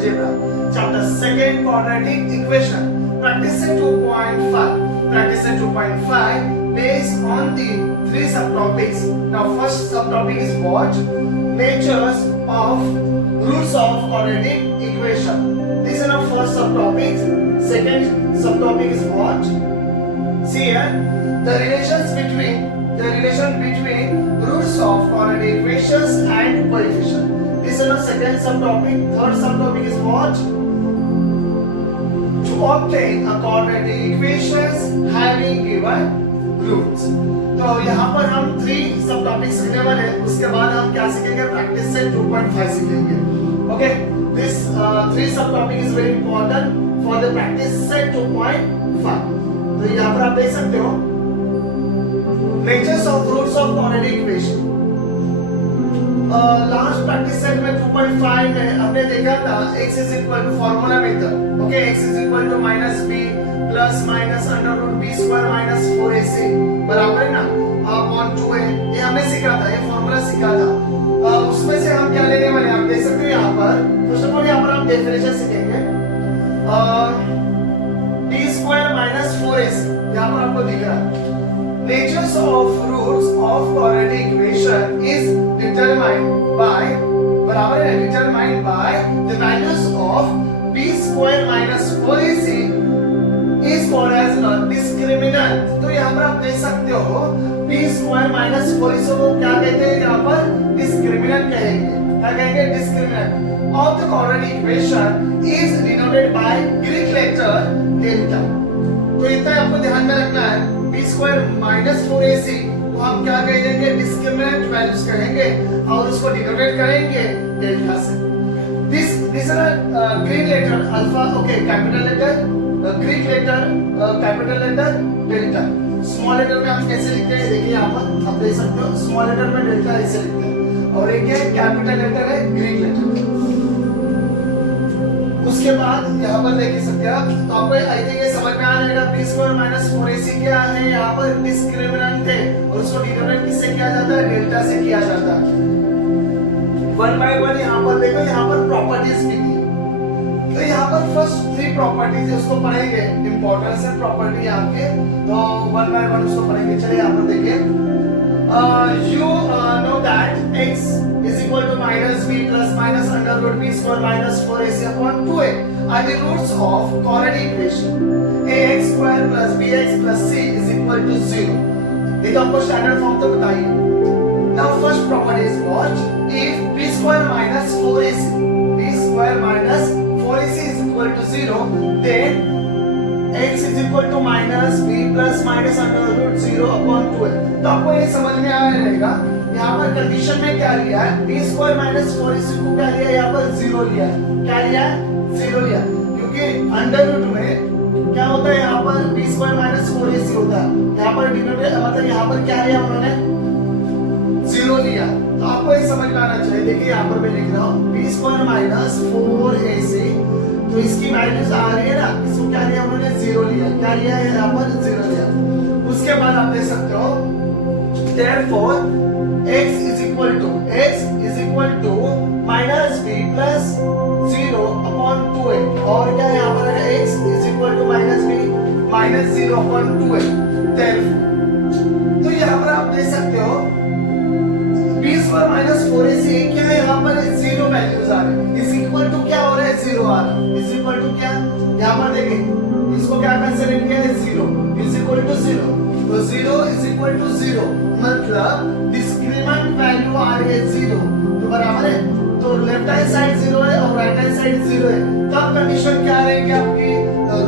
algebra. Chapter 2 quadratic equation. Practice set 2.5. Practice set 2.5 based on the three subtopics. Now first subtopic is what? Natures of roots of quadratic equation. These are our first subtopics. Second subtopic is what? See here, the relation between roots of quadratic equations and coefficient. This is our second subtopic. Third subtopic is what? To obtain a quadratic equations having given roots. तो यहाँ पर हम 3 सब topic सीखने वाले हैं. उसके बाद हम क्या सीखेंगे? प्रैक्टिस से 2.5 सीखेंगे. Okay, this 3 subtopic is very important for the practice set 2.5. तो यहाँ पर आप देख सकते हो natures of roots of quadratic equation. Last practice set में 2.5 में हमने देखा था x is equal to formula method. Okay, x is equal to -b plus minus under root b square minus 4ac बराबर है ना अपॉन 2a. ये हमने सीखा था, ये फार्मूला सीखा था. उसमें से हम क्या लेने वाले हैं आप देख सकते हो यहाँ पर. फर्स्ट ऑफ ऑल यहाँ पर हम डेफिनेशन सीखेंगे. b स्क्वायर माइनस 4ac यहाँ पर आपको दिख रहा है. Natures of roots of quadratic equation is determined by बराबर है determined by the values of b square minus 4ac is called as a discriminant. तो यहाँ पर आप देख सकते हो b square minus 4ac को क्या कहते हैं? यहाँ पर discriminant कहेंगे. क्या कहेंगे? Discriminant of the quadratic equation is denoted by Greek letter delta. तो इतना आपको ध्यान में रखना है. b square minus 4ac को हम क्या कहेंगे? डिस्क्रिमिनेंट वैल्यूज कहेंगे और उसको डिनोटेट करेंगे डेल्टा से. This are Greek letter alpha. Okay, capital letter Greek letter capital letter delta. Small letter में हम कैसे लिखते हैं? देखिए यहाँ पर आप देख सकते हो स्मॉल लेटर में डेल्टा ऐसे लिखते हैं और एक है कैपिटल लेटर है ग्रीक लेटर. उसके बाद यहाँ पर देख सकते हैं आप. तो आपको आई थिंक ये समझ में आ जाएगा b स्क्वायर माइनस 4ac क्या है? यहाँ पर डिस्क्रिमिनेंट है और उसको डिनोटेट किससे किया जाता है? डेल्टा से किया जाता है. वन बाय वन यहाँ पर देखो, यहाँ पर प्रॉपर्टीज भी दी. तो यहाँ पर फर्स्ट 3 प्रॉपर्टीज है उसको पढ़ेंगे. इंपॉर्टेंस है प्रॉपर्टी यहाँ के, तो वन बाय वन उसको पढ़ेंगे. चलिए यहाँ पर देखिए. You know that x is equal to minus b plus minus under root b square minus 4ac upon 2a are the roots of quadratic equation. ax square plus bx plus c is equal to 0. ये तो आपको standard form तो बताइए. Now first property is what? If b square minus 4ac is equal to 0, then x is equal to minus b plus minus under root 0 upon 2a. तो आपको ये समझ में आया रहेगा. यहाँ पर कंडीशन में क्या लिया है? b स्क्वायर माइनस 4ac को क्या लिया है? यहाँ पर 0 लिया है. क्या लिया है? 0 लिया, क्योंकि अंडर रूट में क्या होता है? यहाँ पर b स्क्वायर माइनस 4ac होता है. यहाँ पर डिनोटेट मतलब यहाँ पर क्या लिया उन्होंने? 0 लिया. तो आपको ये समझ में आना चाहिए. देखिए यहाँ पर मैं लिख रहा हूँ b स्क्वायर माइनस 4ac. तो इसकी वैल्यूज आ रही है ना, इसको क्या लिया उन्होंने? 0 लिया. क्या लिया है? यहाँ पर 0 लिया. उसके बाद आप देख सकते हो therefore x is equal to minus b plus 0 upon 2a. और क्या यहाँ पर है? x is equal to minus b minus 0 upon 2a. therefore तो यहाँ पर आप देख सकते हो b स्क्वायर माइनस 4ac क्या है? यहाँ पर 0 वैल्यूज आ रहे हैं. इज इक्वल टू क्या हो रहा है? 0 आ रहा है. इज इक्वल टू क्या? यहाँ पर देखें इसको क्या कंसीडर किया है? 0 इज इक्वल टू 0. तो 0 इज इक्वल टू 0 मतलब डिस्क्रिमिनेंट वैल्यू आ रही है 0. तो बराबर है. तो लेफ्ट हैंड साइड 0 है और राइट हैंड साइड 0 है. तब कंडीशन क्या रहेगी आपकी?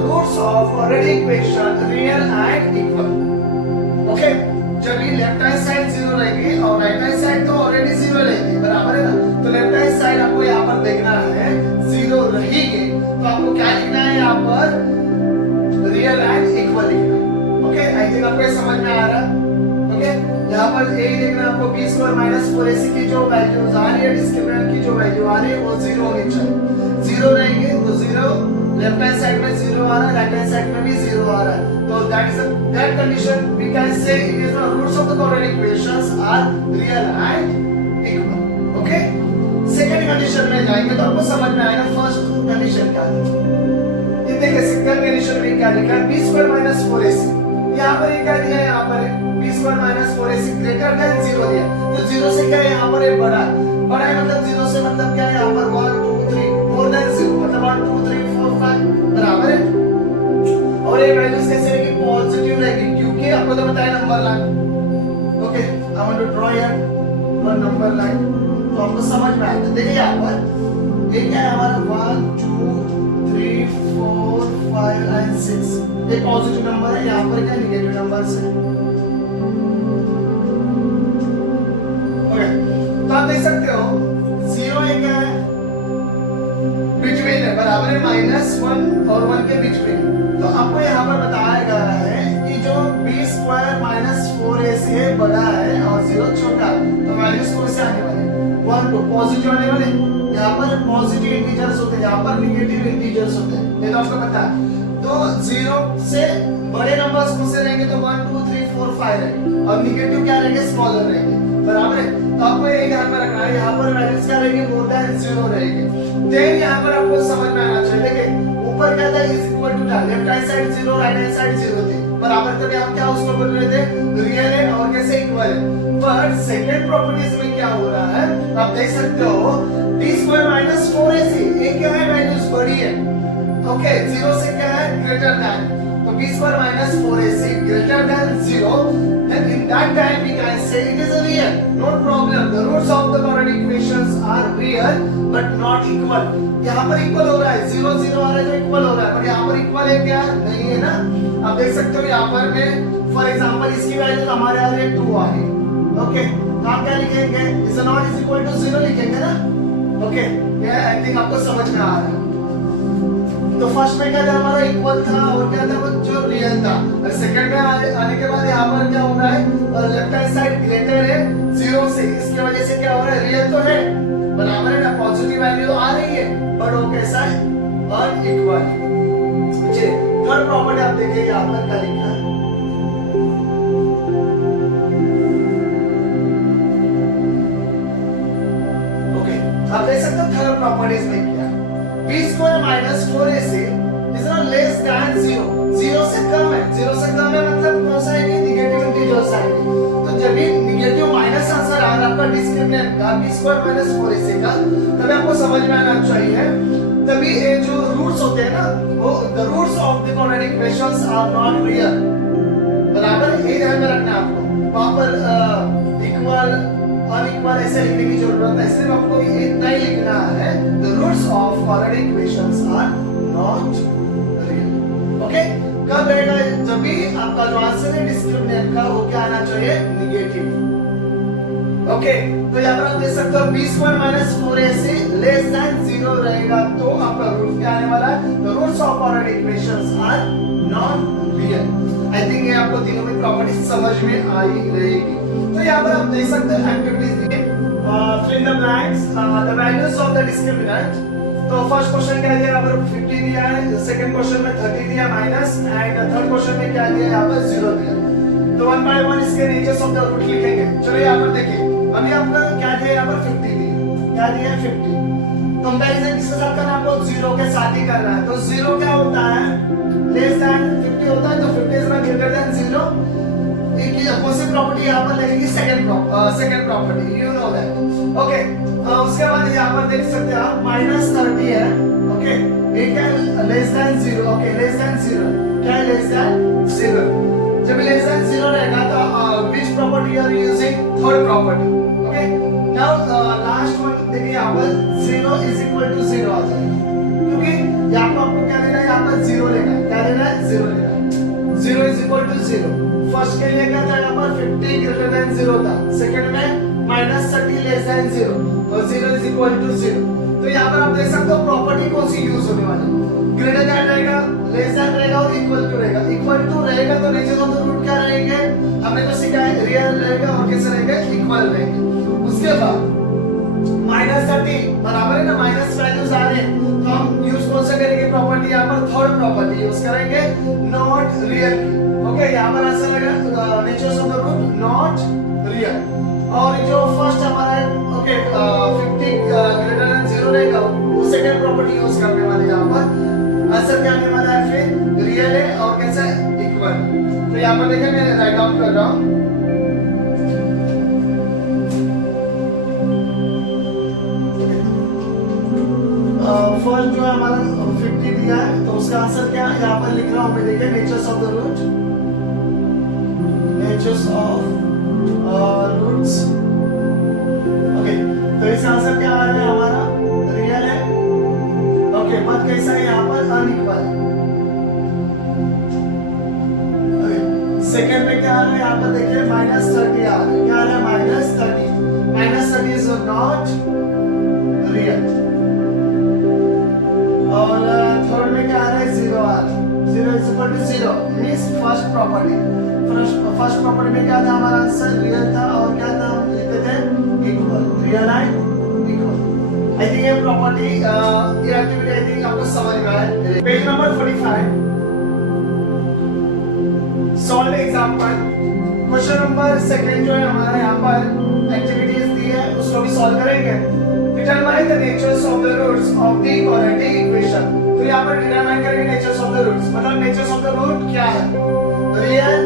Roots of quadratic equation real and equal. Okay, जब ये लेफ्ट हैंड साइड 0 रहेगी और राइट हैंड साइड तो ऑलरेडी 0 रहेगी. बराबर है ना. तो लेफ्ट हैंड साइड आपको यहाँ पर देखना है 0 रहेगी. तो आपको क्या लिखना है यहाँ पर? रियल एंड इक्वल लिखना है. ओके, आई थिंक आपको समझ में आ रहा है. ओके, यहाँ पर a देखना आपको b स्क्वायर माइनस 4ac की जो वैल्यूज आ रही है, डिस्क्रिमिनेंट की जो वैल्यू आ रही है वो 0 होनी चाहिए. 0 रहेंगे तो 0 लेफ्ट हैंड साइड में 0 आ रहा है, राइट हैंड साइड में भी 0 आ रहा है. तो that condition we can say it is the roots of the quadratic equations are real and equal. Okay, second condition में जाएंगे तो आपको समझ में आएगा. फर्स्ट कंडीशन क्या थी? ये देखिए सिंगल कंडीशन में क्या लिखा है, b स्क्वायर माइनस 4ac। यहाँ पर ये क्या दिया है, यहाँ पर b square minus 4ac greater than 0 दिया। तो 0 से क्या है, यहाँ पर ये बड़ा है, बड़ा है मतलब 0 से मतलब क्या है, यहाँ पर 1 2 3 मोर देन 0 मतलब 1 2 3 4 5 बराबर है। और ये वैल्यूज कैसे रहेगी, पॉजिटिव रहेगी, क्योंकि आपको तो बताया number line. Okay, I want to draw here one number line, तो आपको समझ में आएगा। देखिए यहाँ पर ये क्या है हमारा 1 2 3 4 5 एंड 6, ये पॉजिटिव नंबर है, यहाँ पर क्या नेगेटिव नंबर है। ओके, तो आप देख सकते हो 0 एक है बिटवीन है, बराबर है -1 और 1 के बीच में। तो आपको यहाँ पर बताया जा रहा है कि जो b स्क्वायर माइनस 4ac है बड़ा है और 0 छोटा, तो वैल्यूज कौन से आने वाले, 1 2 पॉजिटिव आने वाले। यहाँ पर पॉजिटिव इंटीजर्स होते हैं, यहाँ पर नेगेटिव इंटीजर्स होते हैं, ये तो आपको पता है। तो 0 से बड़े नंबर्स कौन से रहेंगे, तो 1 2 3 4 5 रहेंगे, और नेगेटिव क्या रहेंगे, स्मॉलर रहेंगे, बराबर है। तो आपको ये ध्यान में रखना है, यहाँ पर वैल्यूज क्या रहेंगे, मोर देन 0 रहेंगे। देन यहाँ पर आपको समझ में आना चाहिए, देखिए ऊपर क्या था, इज इक्वल टू था, left hand side 0 right hand side 0 थे, बराबर, तभी हम क्या उसको बोल रहे थे, रियल है और कैसे इक्वल है। पर सेकंड प्रॉपर्टीज में क्या हो रहा है, आप देख सकते हो d स्क्वायर माइनस 4ac, ये क्या है, वैल्यूज बड़ी है। ओके, 0 से क्या है, ग्रेटर देन, तो b square minus 4ac greater than 0, then in that time we can say it is a real, no problem, the roots of the quadratic equations are real but not equal। यहाँ पर equal हो रहा है, 0 0 आ रहा है तो equal हो रहा है, पर यहाँ पर इक्वल है क्या, नहीं है ना। आप देख सकते हो यहाँ पर में फॉर एग्जांपल इसकी वैल्यू हमारे आ रही है 2 आ रही है। ओके, तो आप क्या लिखेंगे, is not is equal to 0 लिखेंगे ना। ओके, ये आई थिंक आपको समझ में आ रहा है। तो फर्स्ट में क्या था, हमारा इक्वल था और क्या था, वो जो रियल था। और सेकंड में आने के बाद यहाँ पर क्या हो रहा है, लेफ्ट हैंड साइड ग्रेटर है 0 से, इसकी वजह से क्या हो रहा है, रियल तो है, बराबर है ना, पॉजिटिव वैल्यू तो आ रही है, बट वो कैसा है, अनइक्वल। चलिए थर्ड प्रॉपर्टी आप देखिए यहाँ पर क्या लिखा है, ओके आप देख सकते हो थर्ड प्रॉपर्टीज में क्या, b square minus 4ac is not less than 0, 0 से कम है, 0 से कम है मतलब कौन सा है, नेगेटिव इंटीजर्स आएंगे। तो जब भी नेगेटिव माइनस आंसर आ रहा है आपका डिस्क्रिमिनेंट का b स्क्वायर माइनस 4ac का, तभी आपको समझ में आना चाहिए, तभी ये जो रूट्स होते हैं ना, वो the roots of the quadratic equations are not real, बराबर, ये ध्यान में रखना है आपको। वहां पर इक्वल अनइक्वल ऐसे लिखने की जरूरत है, सिर्फ आपको इतना ही लिखना है, the roots of quadratic equations are not real. Okay, कब रहेगा, जब भी आपका जो आंसर है डिस्क्रिमिनेंट का वो क्या आना चाहिए, नेगेटिव। ओके, तो यहाँ पर आप देख सकते हो b square minus 4ac less than 0 रहेगा तो आपका रूट क्या आने वाला है, the roots of quadratic equations are not real. I think ये आपको तीनों में प्रॉपर्टी समझ में आई रहेगी। तो यहाँ पर आप देख सकते हैं activities the, fill in the blanks, the values of the discriminant। तो फर्स्ट क्वेश्चन क्या दिया, यहाँ पर 50 दिया है, सेकंड क्वेश्चन में 30 दिया माइनस, एंड थर्ड क्वेश्चन में क्या दिया, यहाँ पर 0 दिया। तो 1 by 1 इसके नीचे ऑफ द रूट लिखेंगे। चलो यहाँ पर देखिए, अभी आपका क्या दिया, यहाँ पर 50 दिया, क्या दिया 50, कंपैरिजन किसके साथ करना है, आपको 0 के साथ ही करना है। तो 0 क्या होता है, लेस देन 50 होता है, तो 50 इज ग्रेटर देन 0। एक ही अपोजिट प्रॉपर्टी यहाँ पर लगेगी, second property, you know that. Okay, उसके बाद यहाँ पर देख सकते हैं आप -30 है। ओके, ये क्या less than 0, okay less than 0, क्या है लेस देन 0। जब लेस देन 0 रहेगा तो which property you are using, third property। Okay, now last one देखिए, यहाँ पर 0 इज इक्वल टू 0 आ जाएगा, क्योंकि यहाँ पर आपको क्या लेना है, यहाँ पर 0 लेना है, क्या लेना है, 0 लेना है। 0 इज इक्वल टू 0, फर्स्ट के लिए क्या था, यहाँ पर 50 ग्रेटर देन 0 था, सेकंड में -30 लेस देन 0 और 0 इज इक्वल टू 0। तो यहाँ पर आप देख सकते हो प्रॉपर्टी कौन सी यूज होने वाली, ग्रेटर देन रहेगा, लेस देन रहेगा और इक्वल टू रहेगा। इक्वल टू रहेगा तो नीचे दो रूट क्या रहेंगे, हमने तो सीखा है रियल रहेगा और कैसे रहेगा, इक्वल रहेंगे। उसके बाद -30 बराबर है ना, माइनस वैल्यूज आ रहे हैं, तो हम यूज कौन सा करेंगे प्रॉपर्टी, यहाँ पर थर्ड प्रॉपर्टी यूज करेंगे, नॉट रियल। ओके, यहाँ पर आंसर लगा natures of the root not real. और जो फर्स्ट हमारा है ओके 50 ग्रेटर देन 0 रहेगा, वो सेकंड प्रॉपर्टी यूज करने वाले यहाँ पर। आंसर क्या आने वाला है फिर, रियल है और कैसा है, इक्वल। तो यहाँ पर देखिए मैं राइट डाउन कर रहा हूँ। फर्स्ट जो है हमारा 50 दिया है, तो उसका आंसर क्या है, यहाँ पर लिख रहा हूँ मैं, देखिए natures of the root, natures of roots. Okay, तो इसका आंसर क्या आ रहा है हमारा, रियल है। ओके, बट कैसा है यहाँ पर, अनइक्वल। सेकंड में क्या आ रहा है यहाँ पर देखिए, -30 आ रहा है, क्या आ रहा है, -30 इज नॉट रियल। और थर्ड में क्या आ रहा है, 0 आ रहा है, 0 is equal to 0 means first property. First property में क्या था हमारा आंसर, रियल था, और क्या था हम लिखते थे, equal, real and equal. I think ये प्रॉपर्टी ये एक्टिविटी आई थिंक आपको समझ में आया। Page number 45, solve example. Question number second जो है हमारा यहाँ पर एक्टिविटीज दी है, उसको भी सॉल्व करेंगे। Determine the natures of the roots of the quadratic equation. तो यहाँ पर डिटरमाइन करेंगे नेचर्स ऑफ द रूट्स, मतलब नेचर्स ऑफ द रूट क्या है, रियल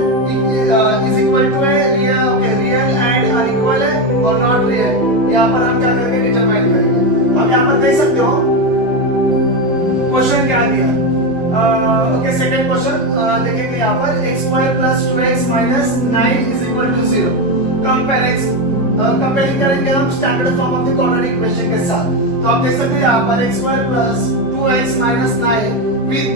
इज इक्वल टू है, real okay, real and unequal है और नॉट रियल। यहाँ पर हम क्या करेंगे, डिटरमाइन करेंगे। अब यहाँ पर देख सकते हो क्वेश्चन क्या दिया, ओके सेकंड क्वेश्चन देखेंगे यहाँ पर, x² + 2x - 9 is equal to 0। Comparing करेंगे हम standard form of the quadratic equation के साथ। तो आप देख सकते हैं यहाँ पर x² + 2x - 9 with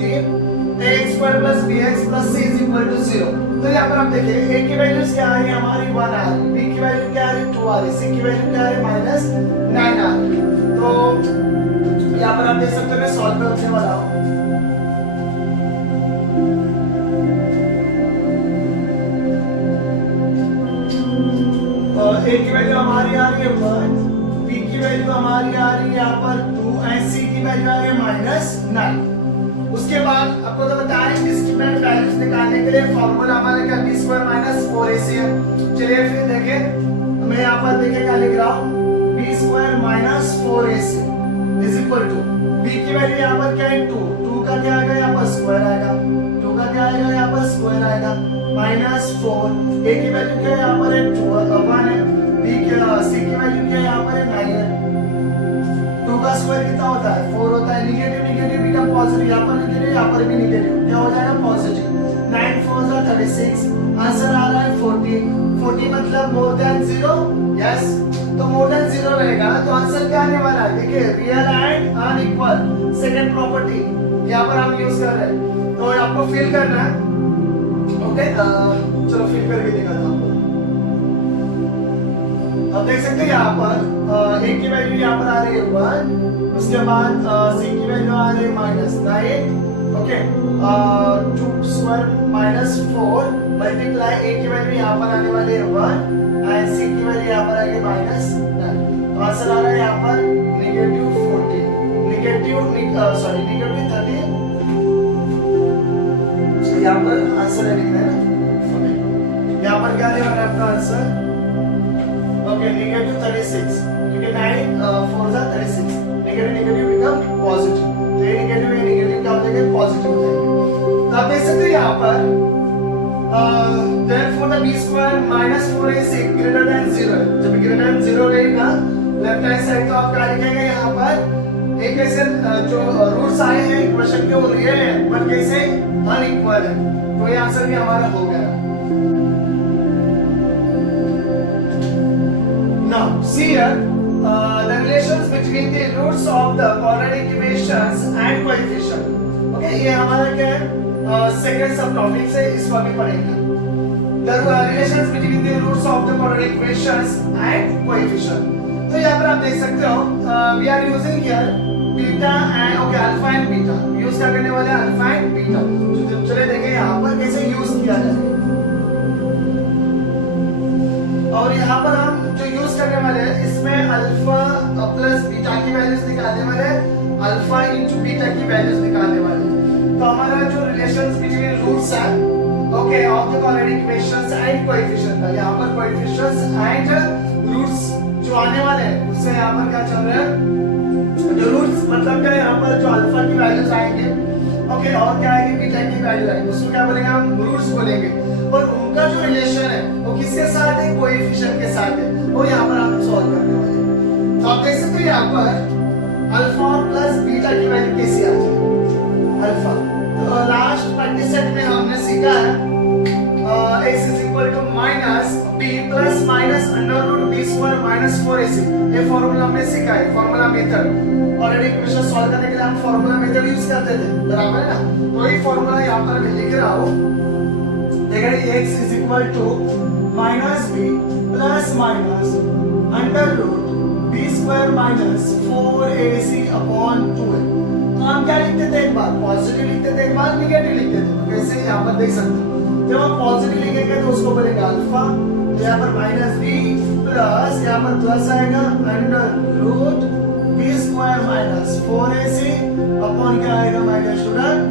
ax² + bx + c is equal to 0। तो यहाँ पर आप देखिए a की वैल्यूज क्या आ रही है हमारी, 1 आ रही है, b की वैल्यू क्या आ रही है, 2 आ रही है, c की वैल्यू क्या आ रही है, -9 आ रही है। तो यहाँ पर आप देख सकते हैं मैं सॉल्व करने वाला हूँ। a की वैल्यू हमारी आ रही है 1, b की वैल्यू हमारी आ रही है यहाँ पर 2 एंड c की वैल्यू आ रही है -9। उसके बाद आपको तो बताएं डिस्क्रिमिनेंट वैल्यूज निकालने के लिए फार्मूला हमारा क्या, b² - 4ac है। चलिए फिर देखें, मैं यहाँ पर देखिए क्या लिख रहा हूँ, b² - 4ac is equal to, b की वैल्यू यहाँ पर क्या है 2 का क्या आएगा यहाँ पर स्क्वायर आएगा, 2 का क्या आएगा यहाँ पर स्क्वायर आएगा, -4, a की वैल्यू क्या है यहाँ पर है 1 है, b की c की वैल्यू क्या है यहाँ पर है 9 है। 2 का स्क्वायर कितना होता है 4 होता है, नेगेटिव नेगेटिव बिकम पॉजिटिव, यहाँ पर नेगेटिव यहाँ पर भी नेगेटिव, क्या हो जाएगा पॉजिटिव। 9 4 36, आंसर आ रहा है 40 मतलब मोर देन 0, यस। तो मोर देन 0 रहेगा तो आंसर क्या आने वाला है, देखिए real and unequal, second property यहाँ पर हम यूज कर रहे हैं। तो आपको फिल करना है, ओके चलो फिल करके दिखाता हूँ। अब देख सकते हैं यहाँ पर a की वैल्यू यहाँ पर आ रही है 1, उसके बाद c की वैल्यू आ रही है -9, ओके 2² - 4 मल्टीप्लाई a की वैल्यू यहाँ पर आने वाली है 1 एंड c की वैल्यू यहाँ पर आएगी -9। तो आंसर आ रहा है यहाँ पर -40, सॉरी -30, यहाँ पर आंसर है लिखना है ना, ओके यहाँ पर क्या आने वाला है आपका आंसर, ओके -36, क्योंकि 9 4 जा 36, नेगेटिव नेगेटिव बिकम पॉजिटिव, तो ये नेगेटिव क्या हो जाएगा पॉजिटिव हो जाएगा। तो आप देख सकते हैं यहाँ पर therefore the b² - 4ac greater than 0 है। जब greater than 0 रहेगा लेफ्ट हैंड साइड तो आप क्या लिखेंगे यहाँ पर, एक ऐसे जो रूट्स आए हैं इक्वेशन के वो रियल है बट कैसे अनइक्वल है, तो ये आंसर भी हमारा हो गया। Now see here the relations between the roots of the quadratic equations and coefficient, okay ये हमारा क्या है सेकंड सब टॉपिक से इसको अभी पढ़ेंगे। The relations between the roots of the quadratic equations and coefficient। तो यहाँ पर आप देख सकते हो we are using here beta and okay alpha and beta, use क्या करने वाले अल्फा एंड बीटा। चलिए देखें यहाँ पर कैसे यूज किया जाए, और यहाँ पर हम जो यूज करने वाले हैं इसमें अल्फा प्लस वैल्यूज निकालने वाले हैं। तो हमारा जो रिलेशंस बिटवीन रूट्स है okay of the quadratic equations and coefficient का, यहाँ पर कोएफिशिएंट्स एंड रूट्स जो आने वाले हैं उससे यहाँ पर क्या चल रहा है, जो रूट्स मतलब क्या, यहाँ पर जो अल्फा की वैल्यूज आएंगे ओके और क्या आएगी, बीटा की वैल्यू आएगी, उसको क्या बोलेंगे हम, रूट्स बोलेंगे। और उनका जो रिलेशन है वो किसके साथ है, कोएफिशिएंट के साथ है, वो यहाँ पर हम सॉल्व करने वाले हैं। तो आप देख सकते हो यहाँ पर अल्फा प्लस बीटा की वैल्यू कैसी आ जाए, अल्फा। तो लास्ट प्रैक्टिस सेट में हमने सीखा है x is equal to minus b plus minus under root b square minus 4ac, ये फॉर्मूला हमने सीखा है, formula method. Already equation solve करने के लिए हम फॉर्मूला मेथड यूज करते थे, बराबर है ना। तो ये फॉर्मूला यहाँ पर मैं लिख रहा हूँ, देखिए x is equal to minus b plus minus under root b square minus 4ac upon 2a। तो हम क्या लिखते थे, एक बार पॉजिटिव लिखते थे, एक बार नेगेटिव लिखते थे। कैसे, यहाँ पर देख सकते हो, जब हम पॉजिटिव लिखेंगे तो उसको बोलेंगे अल्फा, यहाँ पर माइनस बी प्लस, यहाँ पर प्लस आएगा under root b square minus 4ac upon क्या आएगा, माइनस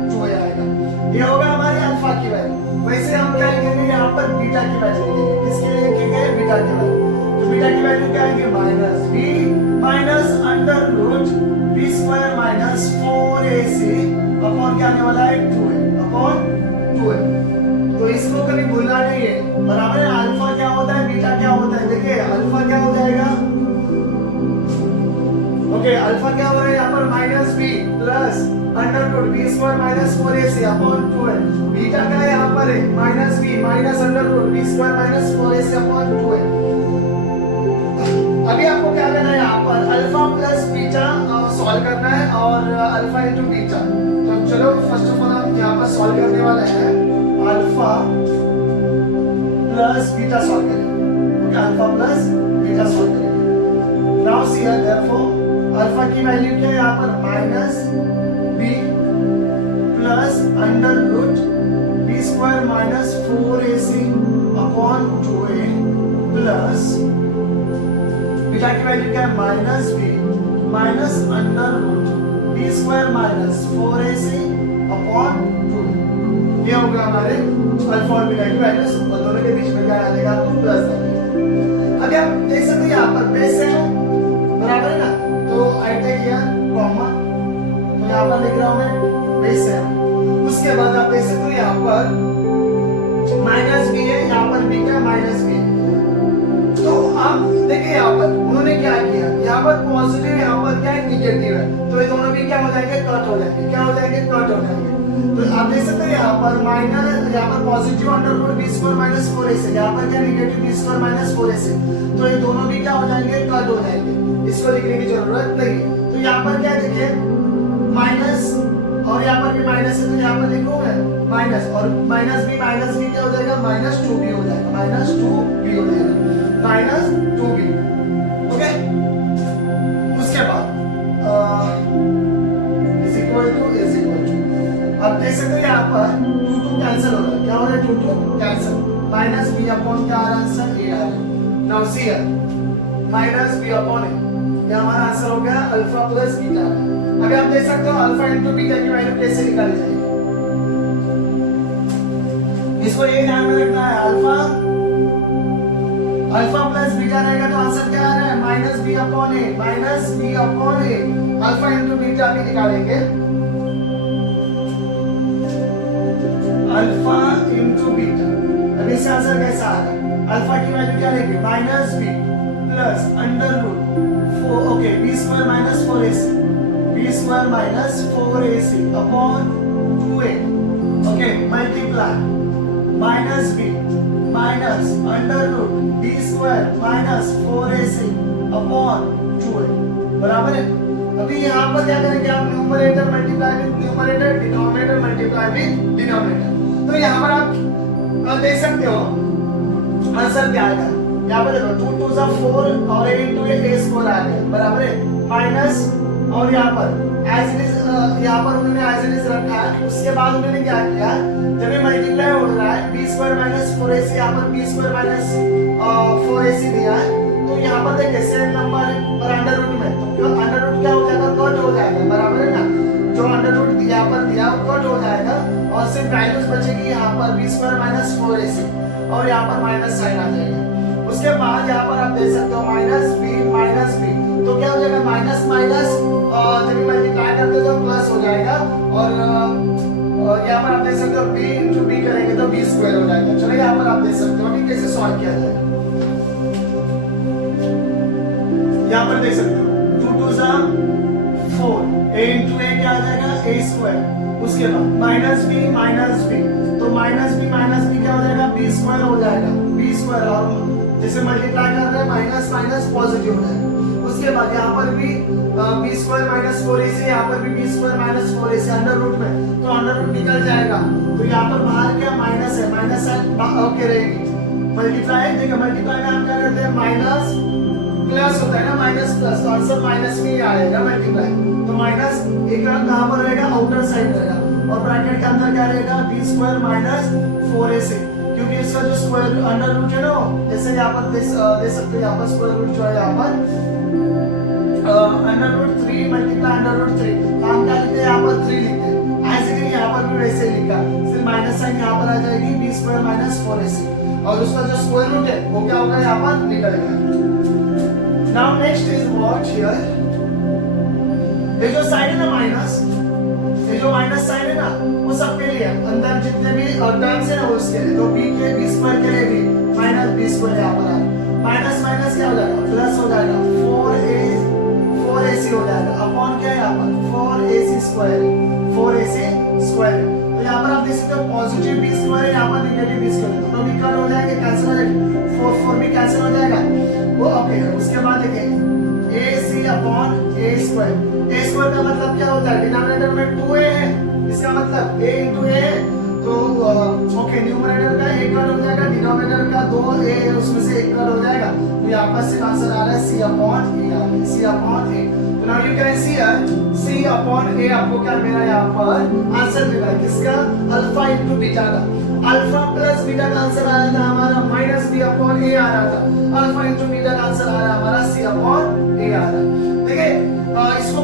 2a आएगा। ये होगा हमारे अल्फा की वैल्यू। वैसे हम क्या लिखेंगे, यहाँ पर बीटा की वैल्यू लिखेंगे। किसके लिए लिखेंगे, बीटा की वैल्यू। तो बीटा की वैल्यू क्या आएगी, minus b minus under root b square minus 4ac upon क्या आने वाला है, 2a अपॉन 2a। तो इसको कभी भूलना नहीं है, बराबर है। अल्फा क्या होता है, बीटा क्या होता है, देखिए अल्फा क्या हो जाएगा, ओके अल्फा क्या हो रहा है यहाँ पर, minus b plus under root b square minus 4ac upon 2a। Beta क्या है यहाँ पर है, minus b minus under root b square minus 4ac upon 2a। अभी आपको क्या करना है, यहाँ पर अल्फा प्लस बीटा सॉल्व करना है और अल्फा इनटू बीटा। तो चलो फर्स्ट ऑफ ऑल हम यहाँ पर सॉल्व करने वाले हैं, अल्फा प्लस बीटा सॉल्व करेंगे, अल्फा प्लस बीटा सॉल्व करेंगे। Now see here therefore alpha की वैल्यू क्या है यहाँ पर, minus b plus under root b square minus 4ac upon 2a plus beta की वैल्यू क्या है, minus b minus under root b square minus 4ac upon 2a। ये होगा हमारे अल्फा और बीटा की वैल्यूज, और दोनों के बीच में क्या डालेगा, तो प्लस डालेगा। अभी आप देख सकते हैं यहाँ पर बेस है बराबर है ना, तो आई टेक हियर कॉमा, तो यहाँ पर लिख रहा हूँ मैं बेस है। उसके बाद आप देख सकते हो यहाँ पर माइनस बी है, यहाँ पर बी का माइनस बी है। तो आप देखिए यहाँ पर उन्होंने क्या किया, यहाँ पर पॉजिटिव, यहाँ पर क्या है, निगेटिव है। तो ये दोनों भी क्या हो जाएंगे, कट हो जाएंगे, क्या हो जाएंगे, कट हो जाएंगे। तो आप देख सकते हैं यहाँ पर माइनस, यहाँ पर positive under root b square minus 4ac, यहाँ पर क्या negative B square minus 4ac। तो ये दोनों भी क्या हो जाएंगे, कट हो जाएंगे, इसको लिखने की जरूरत नहीं है। तो यहाँ पर क्या देखिए माइनस, और यहाँ पर भी माइनस है, तो यहाँ पर लिखूंगा माइनस, और माइनस भी क्या हो जाएगा, माइनस 2b हो जाएगा, माइनस 2b हो जाएगा, माइनस 2b। ओके, उसके बाद इज इक्वल टू अब देख सकते हो यहाँ पर 2 कैंसिल हो रहा है, क्या हो रहा है, 2 कैंसिल, माइनस बी अपॉन क्या आ रहा है, आंसर ए आ रहा है। Now see here minus b upon a, ये हमारा आंसर हो गया अल्फा प्लस बीटा। अभी आप देख सकते हो अल्फा इनटू बीटा की वैल्यू कैसे निकाली जाएगी, इसको ये ध्यान में रखना है, अल्फा प्लस बीटा रहेगा तो आंसर क्या आ रहा है, minus b upon A, minus b upon a. Alpha into beta भी निकालेंगे, अल्फा इनटू बीटा। अब इसका आंसर कैसा आ रहा है, अल्फा की वैल्यू क्या लेंगे, minus b plus under root 4, okay b square minus 4ac, b square minus 4ac upon 2a, okay multiply minus b minus under root b square minus 4ac upon 2a, बराबर है। अभी यहाँ पर क्या करेंगे आप, numerator multiply with numerator, denominator multiply with denominator. तो यहाँ पर आप देख सकते हो आंसर क्या आएगा, यहाँ पर देखो 2 2 4 और a into a स्क्वायर आ गया, बराबर है, माइनस, और यहाँ पर एज इट इज, यहाँ पर उन्होंने एज इट इज रखा है। उसके बाद उन्होंने क्या किया, जब ये मल्टीप्लाई हो रहा है b स्क्वायर माइनस 4ac, यहाँ पर b स्क्वायर माइनस 4ac दिया है, तो यहाँ पर देखिए सेम नंबर है और अंडर रूट में, तो अंडर रूट क्या हो जाएगा, कट हो जाएगा, बराबर है ना। जो अंडर रूट सिर्फ वैल्यूज बचेगी यहाँ पर बी स्क्वायर माइनस 4ac और यहाँ पर माइनस साइन आ जाएगी। उसके बाद यहाँ पर आप देख सकते हो माइनस बी, तो क्या हो जाएगा माइनस माइनस जब मल्टीप्लाई करते हो तो प्लस हो जाएगा और यहाँ पर आप देख सकते हो b इंटू बी करेंगे तो बी स्क्वायर हो जाएगा। चलो यहाँ पर आप देख सकते हो कि कैसे सॉल्व किया जाएगा। यहाँ पर देख सकते हो 2 2 सा 4, a इंटू a क्या आ जाएगा a स्क्वायर। उसके बाद माइनस बी तो माइनस बी क्या हो जाएगा b स्क्वायर हो जाएगा, b स्क्वायर और जैसे मल्टीप्लाई कर रहे हैं माइनस माइनस पॉजिटिव हो जाएगा। उसके बाद यहाँ पर भी बी स्क्वायर माइनस 4ac, यहाँ पर भी b square minus 4ac under root में, तो अंडर रूट निकल जाएगा। तो यहाँ पर बाहर क्या माइनस है, माइनस साइन ओके रहेगी। मल्टीप्लाई देखिए मल्टीप्लाई में हम क्या करते हैं माइनस प्लस होता है ना, माइनस प्लस, तो आंसर माइनस में ही आएगा मल्टीप्लाई। तो माइनस एक कहाँ पर रहेगा आउटर साइड रहेगा और ब्रैकेट के अंदर क्या रहेगा बी स्क्वायर माइनस 4ac, क्योंकि इसका जो स्क्वायर अंडर रूट है ना, जैसे यहाँ पर दे सकते हो यहाँ पर स्क्वायर रूट जो है यहाँ पर under root 3 multiply under root 3, हम क्या लिखते हैं यहाँ पर 3 लिखते हैं, ऐसे नहीं यहाँ पर भी वैसे लिखा, सिर्फ माइनस साइन यहाँ पर आ जाएगी बी स्क्वायर माइनस 4ac और उसका जो स्क्वायर रूट है वो क्या होगा यहाँ पर निकलेगा। Now next is what here, ये जो साइन है ना माइनस, ये जो माइनस साइन है ना वो सबके लिए अंदर जितने भी टर्म्स है ना उसके लिए, तो b के बी स्क्वायर के लिए भी माइनस बी स्क्वायर यहाँ पर आएगा, माइनस माइनस क्या हो जाएगा प्लस हो जाएगा 4ac हो जाएगा अपॉन क्या है यहाँ पर 4ac स्क्वायर। तो यहाँ पर आप देख सकते हो पॉजिटिव बी स्क्वायर है, यहाँ पर नेगेटिव बी स्क्वायर, दोनों भी कट हो जाएंगे, कैंसिल हो जाएगा, 4 भी कैंसिल हो जाएगा वो ओके। उसके बाद देखिए ac अपॉन a स्क्वायर का मतलब क्या होता है, डिनोमिनेटर में 2a है, इसका मतलब a into a है, तो ओके न्यूमरेटर का एक कट हो जाएगा, डिनोमिनेटर का 2a उसमें से एक कट हो जाएगा, तो यहाँ पर सिर्फ आंसर आ रहा है c अपॉन a। तो now you can see c upon a आपको क्या मिला यहाँ पर आंसर मिला किसका, अल्फा इनटू बीटा का। अल्फा प्लस बीटा का आंसर आया था हमारा माइनस b अपॉन a आ रहा था, अल्फा इनटू बीटा का आंसर आया हमारा c अपॉन a आ रहा है। देखिए इसको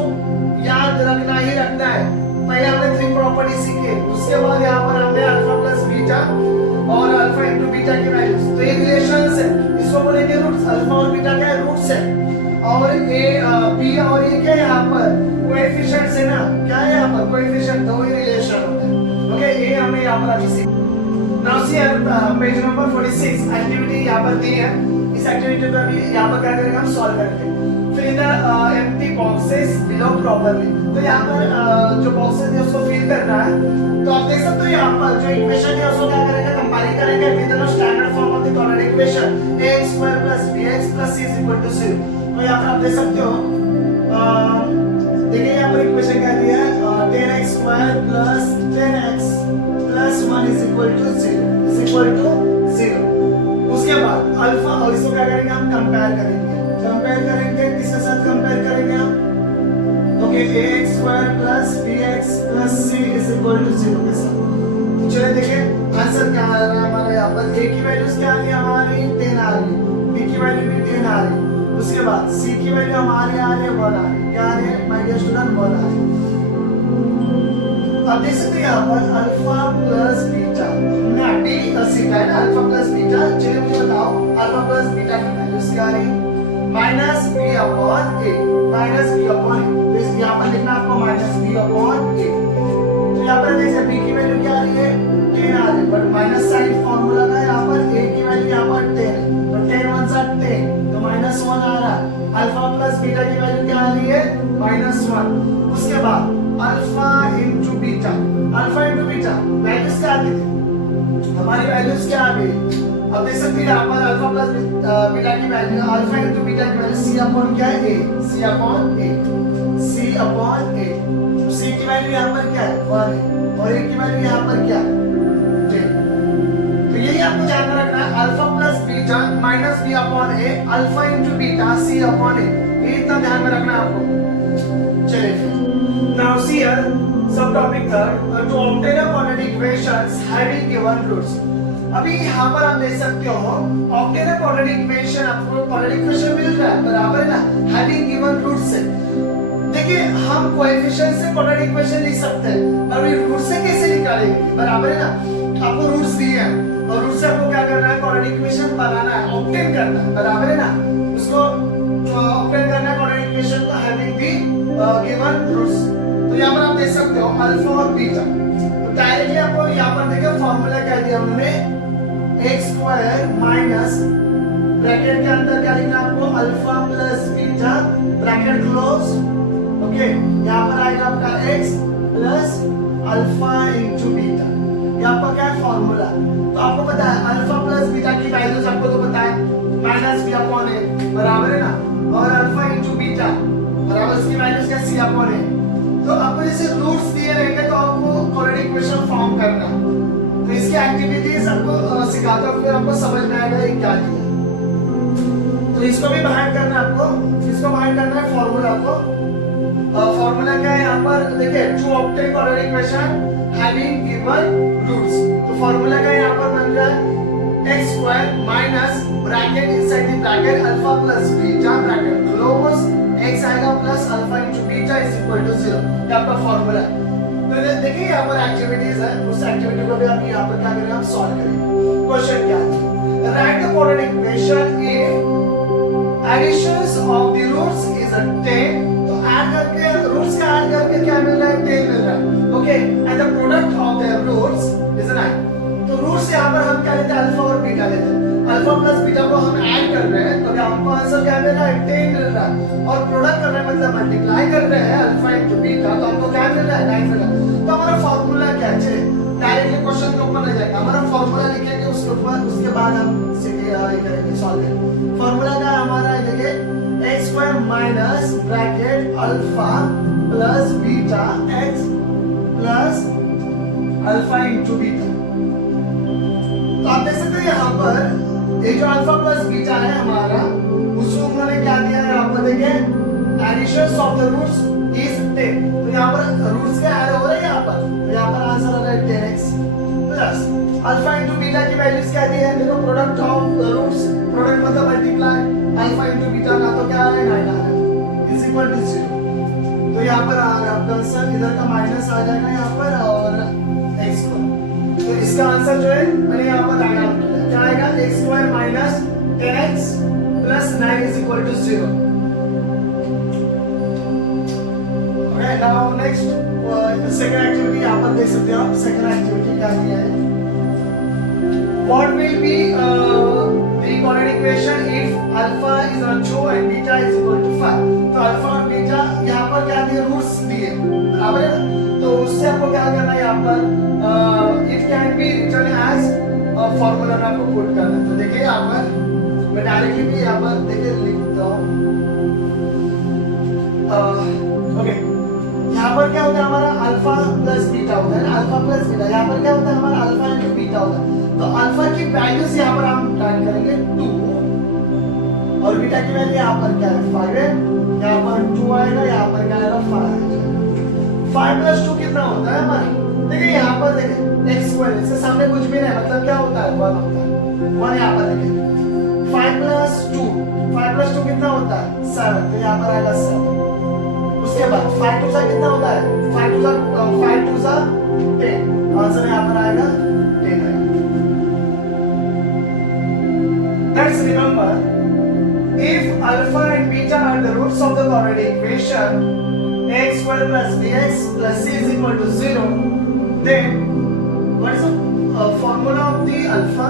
याद रखना ही रखना है, पहले हमने 3 प्रॉपर्टी सीखे, उसके बाद यहाँ पर हमने अल्फा प्लस बीटा और अल्फा इनटू बीटा की वैल्यूज, तो ये रिलेशंस है, इसको बोलेंगे रूट्स, अल्फा और बीटा क्या है रूट्स है, और ए बी और ये क्या है यहाँ पर कोएफिशिएंट्स है ना, क्या है यहाँ पर कोएफिशिएंट, तो ये रिलेशन होता है ओके। ये हमें यहाँ पर अभी सीख। Now see page number 46 activity यहाँ पर दी है, इस एक्टिविटी को अभी यहाँ पर क्या करेंगे हम सॉल्व करेंगे। Fill the empty boxes below properly, तो यहाँ पर जो बॉक्सेस है उसको फिल करना है, तो आप देख सकते हो यहाँ पर जो इक्वेशन है उसको क्या करेंगे कंपाइल करेंगे with the standard form of the quadratic equation ax square plus bx plus c is equal to 0। तो यहाँ पर आप देख सकते हो देखिए यहाँ पर इक्वेशन क्या दिया है 10x square plus 10x plus 1 is equal to 0। उसके बाद अल्फा और इसको क्या करेंगे हम कंपेयर करेंगे किसके साथ कंपेयर करेंगे हम okay ax square plus bx plus c is equal to 0 के साथ। तो चलिए देखिए आंसर क्या आ रहा है हमारा, यहाँ पर a की वैल्यूज क्या आ रही है हमारी 10 आ रही है, b की वैल्यू भी 10 आ रही है, उसके बाद c की वैल्यू हमारे आ रही है 1 आ रही है, क्या आ रही है माय डियर स्टूडेंट 1 आ रही है। अब देख सकते हैं यहाँ पर अल्फा प्लस बीटा, हमने अभी सीखा है ना अल्फा प्लस बीटा, चलिए मुझे बताओ अल्फा प्लस बीटा की वैल्यूज क्या आ रही है माइनस b अपॉन a, तो यहाँ पर लिखना आपको माइनस b अपॉन a। तो यहाँ पर देखिए b की वैल्यू क्या आ रही है 10 आ रही है, बट माइनस साइन फॉर्मूला का यहाँ पर a की वैल्यू यहाँ पर 10 है, तो 10 1 सा 10 तो माइनस 1 आ रहा है। अल्फा प्लस बीटा की वैल्यू क्या आ रही है माइनस 1। उसके बाद अल्फा इनटू बीटा वैल्यूज क्या आती थी हमारी, वैल्यूज क्या आ गई अब देख सकते हैं यहाँ पर अल्फा प्लस बीटा की वैल्यू अल्फा इनटू बीटा की वैल्यू c अपॉन क्या है c अपॉन a, तो c की वैल्यू यहाँ पर क्या है 1 है और a की वैल्यू यहाँ पर क्या है 10। तो यही आपको ध्यान में रखना है alpha plus beta minus b upon a, alpha into beta c upon a, ये इतना ध्यान में रखना है आपको। चलिए फिर now see here subtopic third to obtain a quadratic equations having given roots. अभी यहाँ पर आप देख सकते हो ऑब्टेन अ क्वाड्रेटिक इक्वेशन, आपको क्वाड्रेटिक इक्वेशन मिल रहा है बराबर है ना हैविंग गिवन रूट्स से। देखिए हम कोएफिशिएंट से क्वाड्रेटिक इक्वेशन लिख सकते हैं, अभी रूट से कैसे निकालेंगे? बराबर है ना, आपको रूट्स दिए हैं और रूट से आपको क्या करना है? क्वाड्रेटिक इक्वेशन बनाना है, ऑब्टेन करना है, बराबर है ना, उसको ऑब्टेन करना है क्वाड्रेटिक इक्वेशन को हैविंग दी गिवन रूट्स। तो यहाँ पर आप देख सकते हो अल्फा और बीटा, तो डायरेक्टली आपको यहाँ पर देखिए फॉर्मूला क्या दिया उन्होंने, x स्क्वायर माइनस ब्रैकेट के अंदर क्या लिखना है आपको, alpha plus beta bracket close, okay, यहाँ पर आएगा आपका x plus alpha into beta, ये आपका क्या है फॉर्मूला। तो आपको पता है अल्फा प्लस बीटा की वैल्यूज आपको तो पता है माइनस बी अपॉन ए, बराबर है ना, और अल्फा इंटू बीटा बराबर इसकी वैल्यूज क्या सी अपॉन ए। तो आपको जैसे रूट्स दिए रहेंगे तो आपको क्वाड्रेटिक इक्वेशन फॉर्म करना है, तो इसकी एक्टिविटीज आपको सिखाता हूं, फिर आपको समझ में आएगा ये क्या दिया। तो इसको भी बाहर करना है आपको, इसको बाहर करना है फॉर्मूला को। फॉर्मूला क्या है यहाँ पर देखिए, to obtain quadratic equation having given roots, तो फॉर्मूला क्या यहाँ पर बन रहा है x square minus bracket inside the bracket alpha plus beta bracket close, x आएगा plus alpha into beta is equal to 0, ये आपका फॉर्मूला है। तो देखिए यहाँ पर एक्टिविटीज है, उस एक्टिविटी को भी आप यहाँ पर क्या करेंगे, आप सॉल्व करेंगे। क्वेश्चन क्या है, write the quadratic equation if additions of the roots is 10, तो ऐड करके रूट्स का ऐड करके क्या मिल रहा है, 10 मिल रहा है, okay, and the product of their roots is 9। तो रूट्स यहाँ पर हम क्या लेते हैं, अल्फा और बीटा लेते हैं, अल्फा प्लस बीटा को हम ऐड कर रहे हैं, तो हमको आंसर क्या मिल रहा है, 10 मिल रहा है, और प्रोडक्ट कर रहे हैं मतलब मल्टीप्लाई कर रहे हैं अल्फा इनटू बीटा, तो हमको क्या मिल रहा है, 9 मिल रहा है। तो हमारा फार्मूला क्या है, डायरेक्टली क्वेश्चन के ऊपर ले जाएगा, हमारा फार्मूला लिखेंगे उसके ऊपर, उसके बाद हम करेंगे सॉल्व करेंगे। फार्मूला क्या हमारा है, देखिए x square minus bracket alpha plus beta x plus alpha into beta. तो आप देख सकते हैं यहाँ पर ये जो अल्फा प्लस बीटा है हमारा, उसको उन्होंने क्या दिया है, यहाँ पर देखिए additions of the roots is 10, तो यहाँ पर रूट्स के ऐड हो रहे हैं यहाँ पर, तो यहाँ पर आंसर आ रहा है 10x plus alpha into beta की वैल्यूज क्या दी है, देखो product of the roots, product मतलब मल्टीप्लाई अल्फा इनटू बीटा का, तो क्या आ रहा है 9 आ रहा है इज इक्वल टू 0। तो यहाँ पर आ रहा है आपका आंसर, इधर का माइनस आ जाएगा यहाँ पर और x को, तो इसका आंसर जो है मैंने यहाँ पर लगाया, क्या आएगा, x square minus 10x plus 9 is equal to 0। Okay, now next second activity यहाँ पर देख सकते हो आप, सेकंड एक्टिविटी क्या दिया है, what will be the quadratic equation if alpha is on 2 and beta is equal to 5। तो अल्फा और बीटा यहाँ पर क्या दिए, रूट्स दिए, बराबर है ना, तो उससे आपको क्या करना है, यहाँ पर it can be written as formula में आपको पुट करना है। तो देखिए यहाँ पर मैं डायरेक्टली भी यहाँ पर देखिए लिखता हूँ, ओके, यहाँ पर क्या होता है हमारा अल्फा प्लस बीटा होता है ना, अल्फा प्लस बीटा, यहाँ पर क्या होता है हमारा अल्फा इंटू बीटा होता है, तो अल्फा की वैल्यूज यहाँ पर हम टाइप करेंगे 2 और बीटा की वैल्यू यहाँ पर क्या है 5 है, यहाँ पर 2 आएगा, यहाँ पर क्या आएगा 5 आएगा। 5 प्लस 2 कितना होता है हमारा, देखिए यहाँ पर देखिए x स्क्वायर, इससे सामने कुछ भी नहीं, मतलब क्या होता है 1 होता है, 1 यहाँ पर देखिए 5 प्लस 2 कितना होता है 7, तो यहाँ पर आएगा 7। उसके बाद 5 टू सा कितना होता है, 5 टू सा 10, आंसर यहाँ पर आएगा 10 आएगा। Let's remember, if alpha and beta are the roots of the quadratic equation, x square plus bx plus c is equal to 0, then what is the formula of the alpha?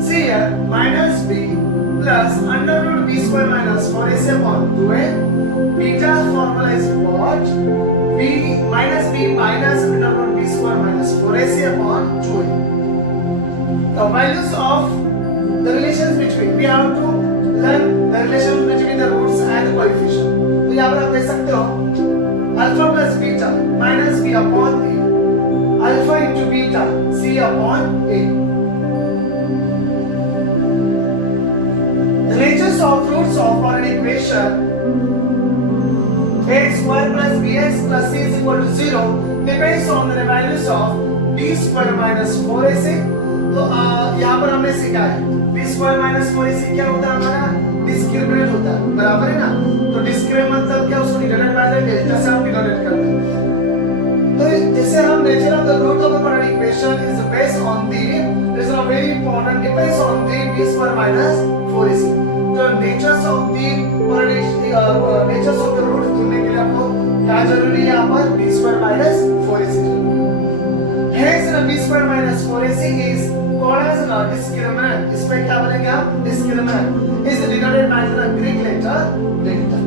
C here minus b plus under root b square minus 4ac upon 2a. Beta formula is what? b minus under root b square minus 4ac upon 2a. The values of the relations between, we have to learn the relations between the roots and the coefficient. तो यहाँ पर आप देख सकते हो alpha plus beta minus b upon a, alpha into beta c upon a. The natures of roots of quadratic equation x square plus bx plus c is equal to 0 depends on the values of b square minus 4ac। तो यहाँ पर हमने सीखा है b square minus 4ac क्या होता है हमारा, डिस्क्रिमिनेंट होता है, बराबर है ना। तो डिस्क्रिमिनेंट मतलब क्या, उसको डिनोटेड बाय द डेल्टा से हम डिनोटेट करते हैं। तो जैसे हम nature of the root of the quadratic equation is based on the, this is a very important, depends on the b square minus 4ac। तो natures of the natures of the root ढूंढने के लिए आपको क्या जरूरी है, यहाँ पर b square minus 4ac। Hence the b square minus 4ac is called as a discriminant. इसमें क्या बनेगा, discriminant is denoted by the Greek letter delta.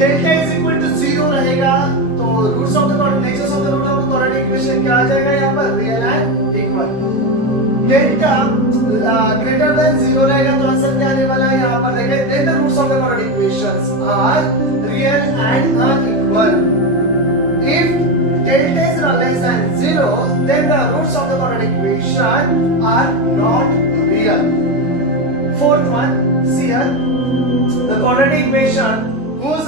Delta is equal to 0 रहेगा, तो roots of the natures of the root of the quadratic equation क्या आ जाएगा यहाँ पर, real and equal. Delta greater than 0 रहेगा, तो आंसर क्या आने वाला है यहाँ पर देखिए, then the roots of the quadratic equations are real and unequal. If delta is less than 0, then the roots of the quadratic equation are not real. Fourth one, see here, the quadratic equation whose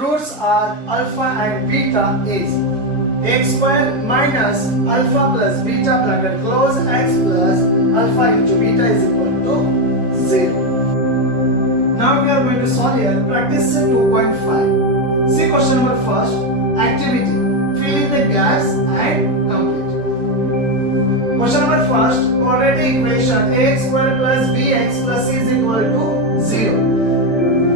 roots are alpha and beta is x square minus alpha plus beta bracket close x plus alpha into beta is equal to 0. Now we are going to solve here practice 2.5. See question number first, activity. Fill in the gaps and complete. Question number first, quadratic equation ax square plus bx plus c is equal to 0.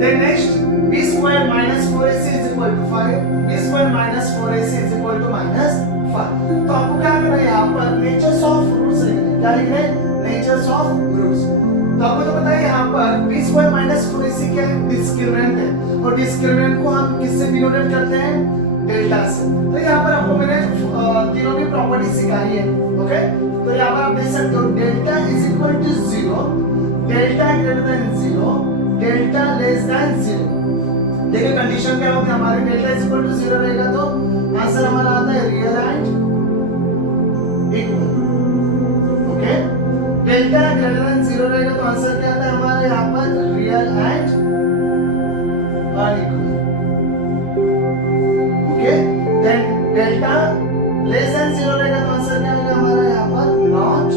Then next, b square minus 4ac is equal to 5. b square minus 4ac is equal to minus 5. तो आपको क्या करना है यहाँ पर, natures of roots लिखना है। क्या लिखना है, नेचर्स ऑफ रूट्स। तो आपको तो पता है यहाँ पर b स्क्वायर माइनस 4ac क्या है, डिस्क्रिमिनेंट है, और डिस्क्रिमिनेंट को हम किससे डिनोटेट करते हैं, डेल्टा से। तो यहाँ पर आपको मैंने तीनों की प्रॉपर्टी सिखाई है, ओके। तो यहाँ पर आप देख सकते हो delta is equal to 0, delta greater than 0, delta less than 0। देखिए कंडीशन क्या होती है हमारे, डेल्टा इज इक्वल टू 0 रहेगा तो आंसर हमारा आता है real and equal, okay. Delta greater than 0 रहेगा तो आंसर क्या आता है हमारे यहाँ पर, real and unequal, okay. Then delta less than 0 रहेगा तो आंसर क्या आएगा हमारा यहाँ पर, नॉट।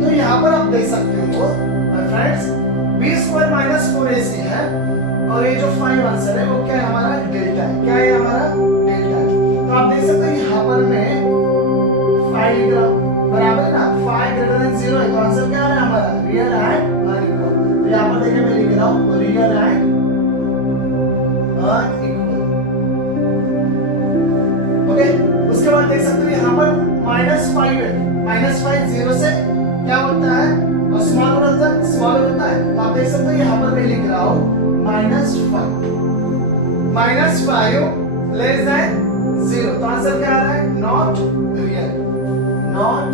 तो यहाँ पर आप देख सकते हो friends, b square minus 4ac है, और ये जो 5 आंसर है वो क्या है हमारा, डेल्टा है। क्या है हमारा, डेल्टा है। तो आप देख सकते हैं यहाँ पर मैं 5 लिख रहा हूँ, बराबर है ना, 5 ग्रेटर देन 0 है, तो आंसर क्या आ रहा है हमारा, रियल एंड अनइक्वल। तो यहाँ पर देखिए मैं लिख रहा हूँ रियल एंड अनइक्वल, ओके। उसके बाद देख सकते हो यहाँ पर -5 है, -5 0 से क्या होता है, और स्मॉल होता है, स्मॉल होता है। तो आप देख सकते हो यहाँ पर मैं लिख रहा हूँ -5 लेस देन 0, तो आंसर क्या आ रहा है, नॉट रियल, नॉट,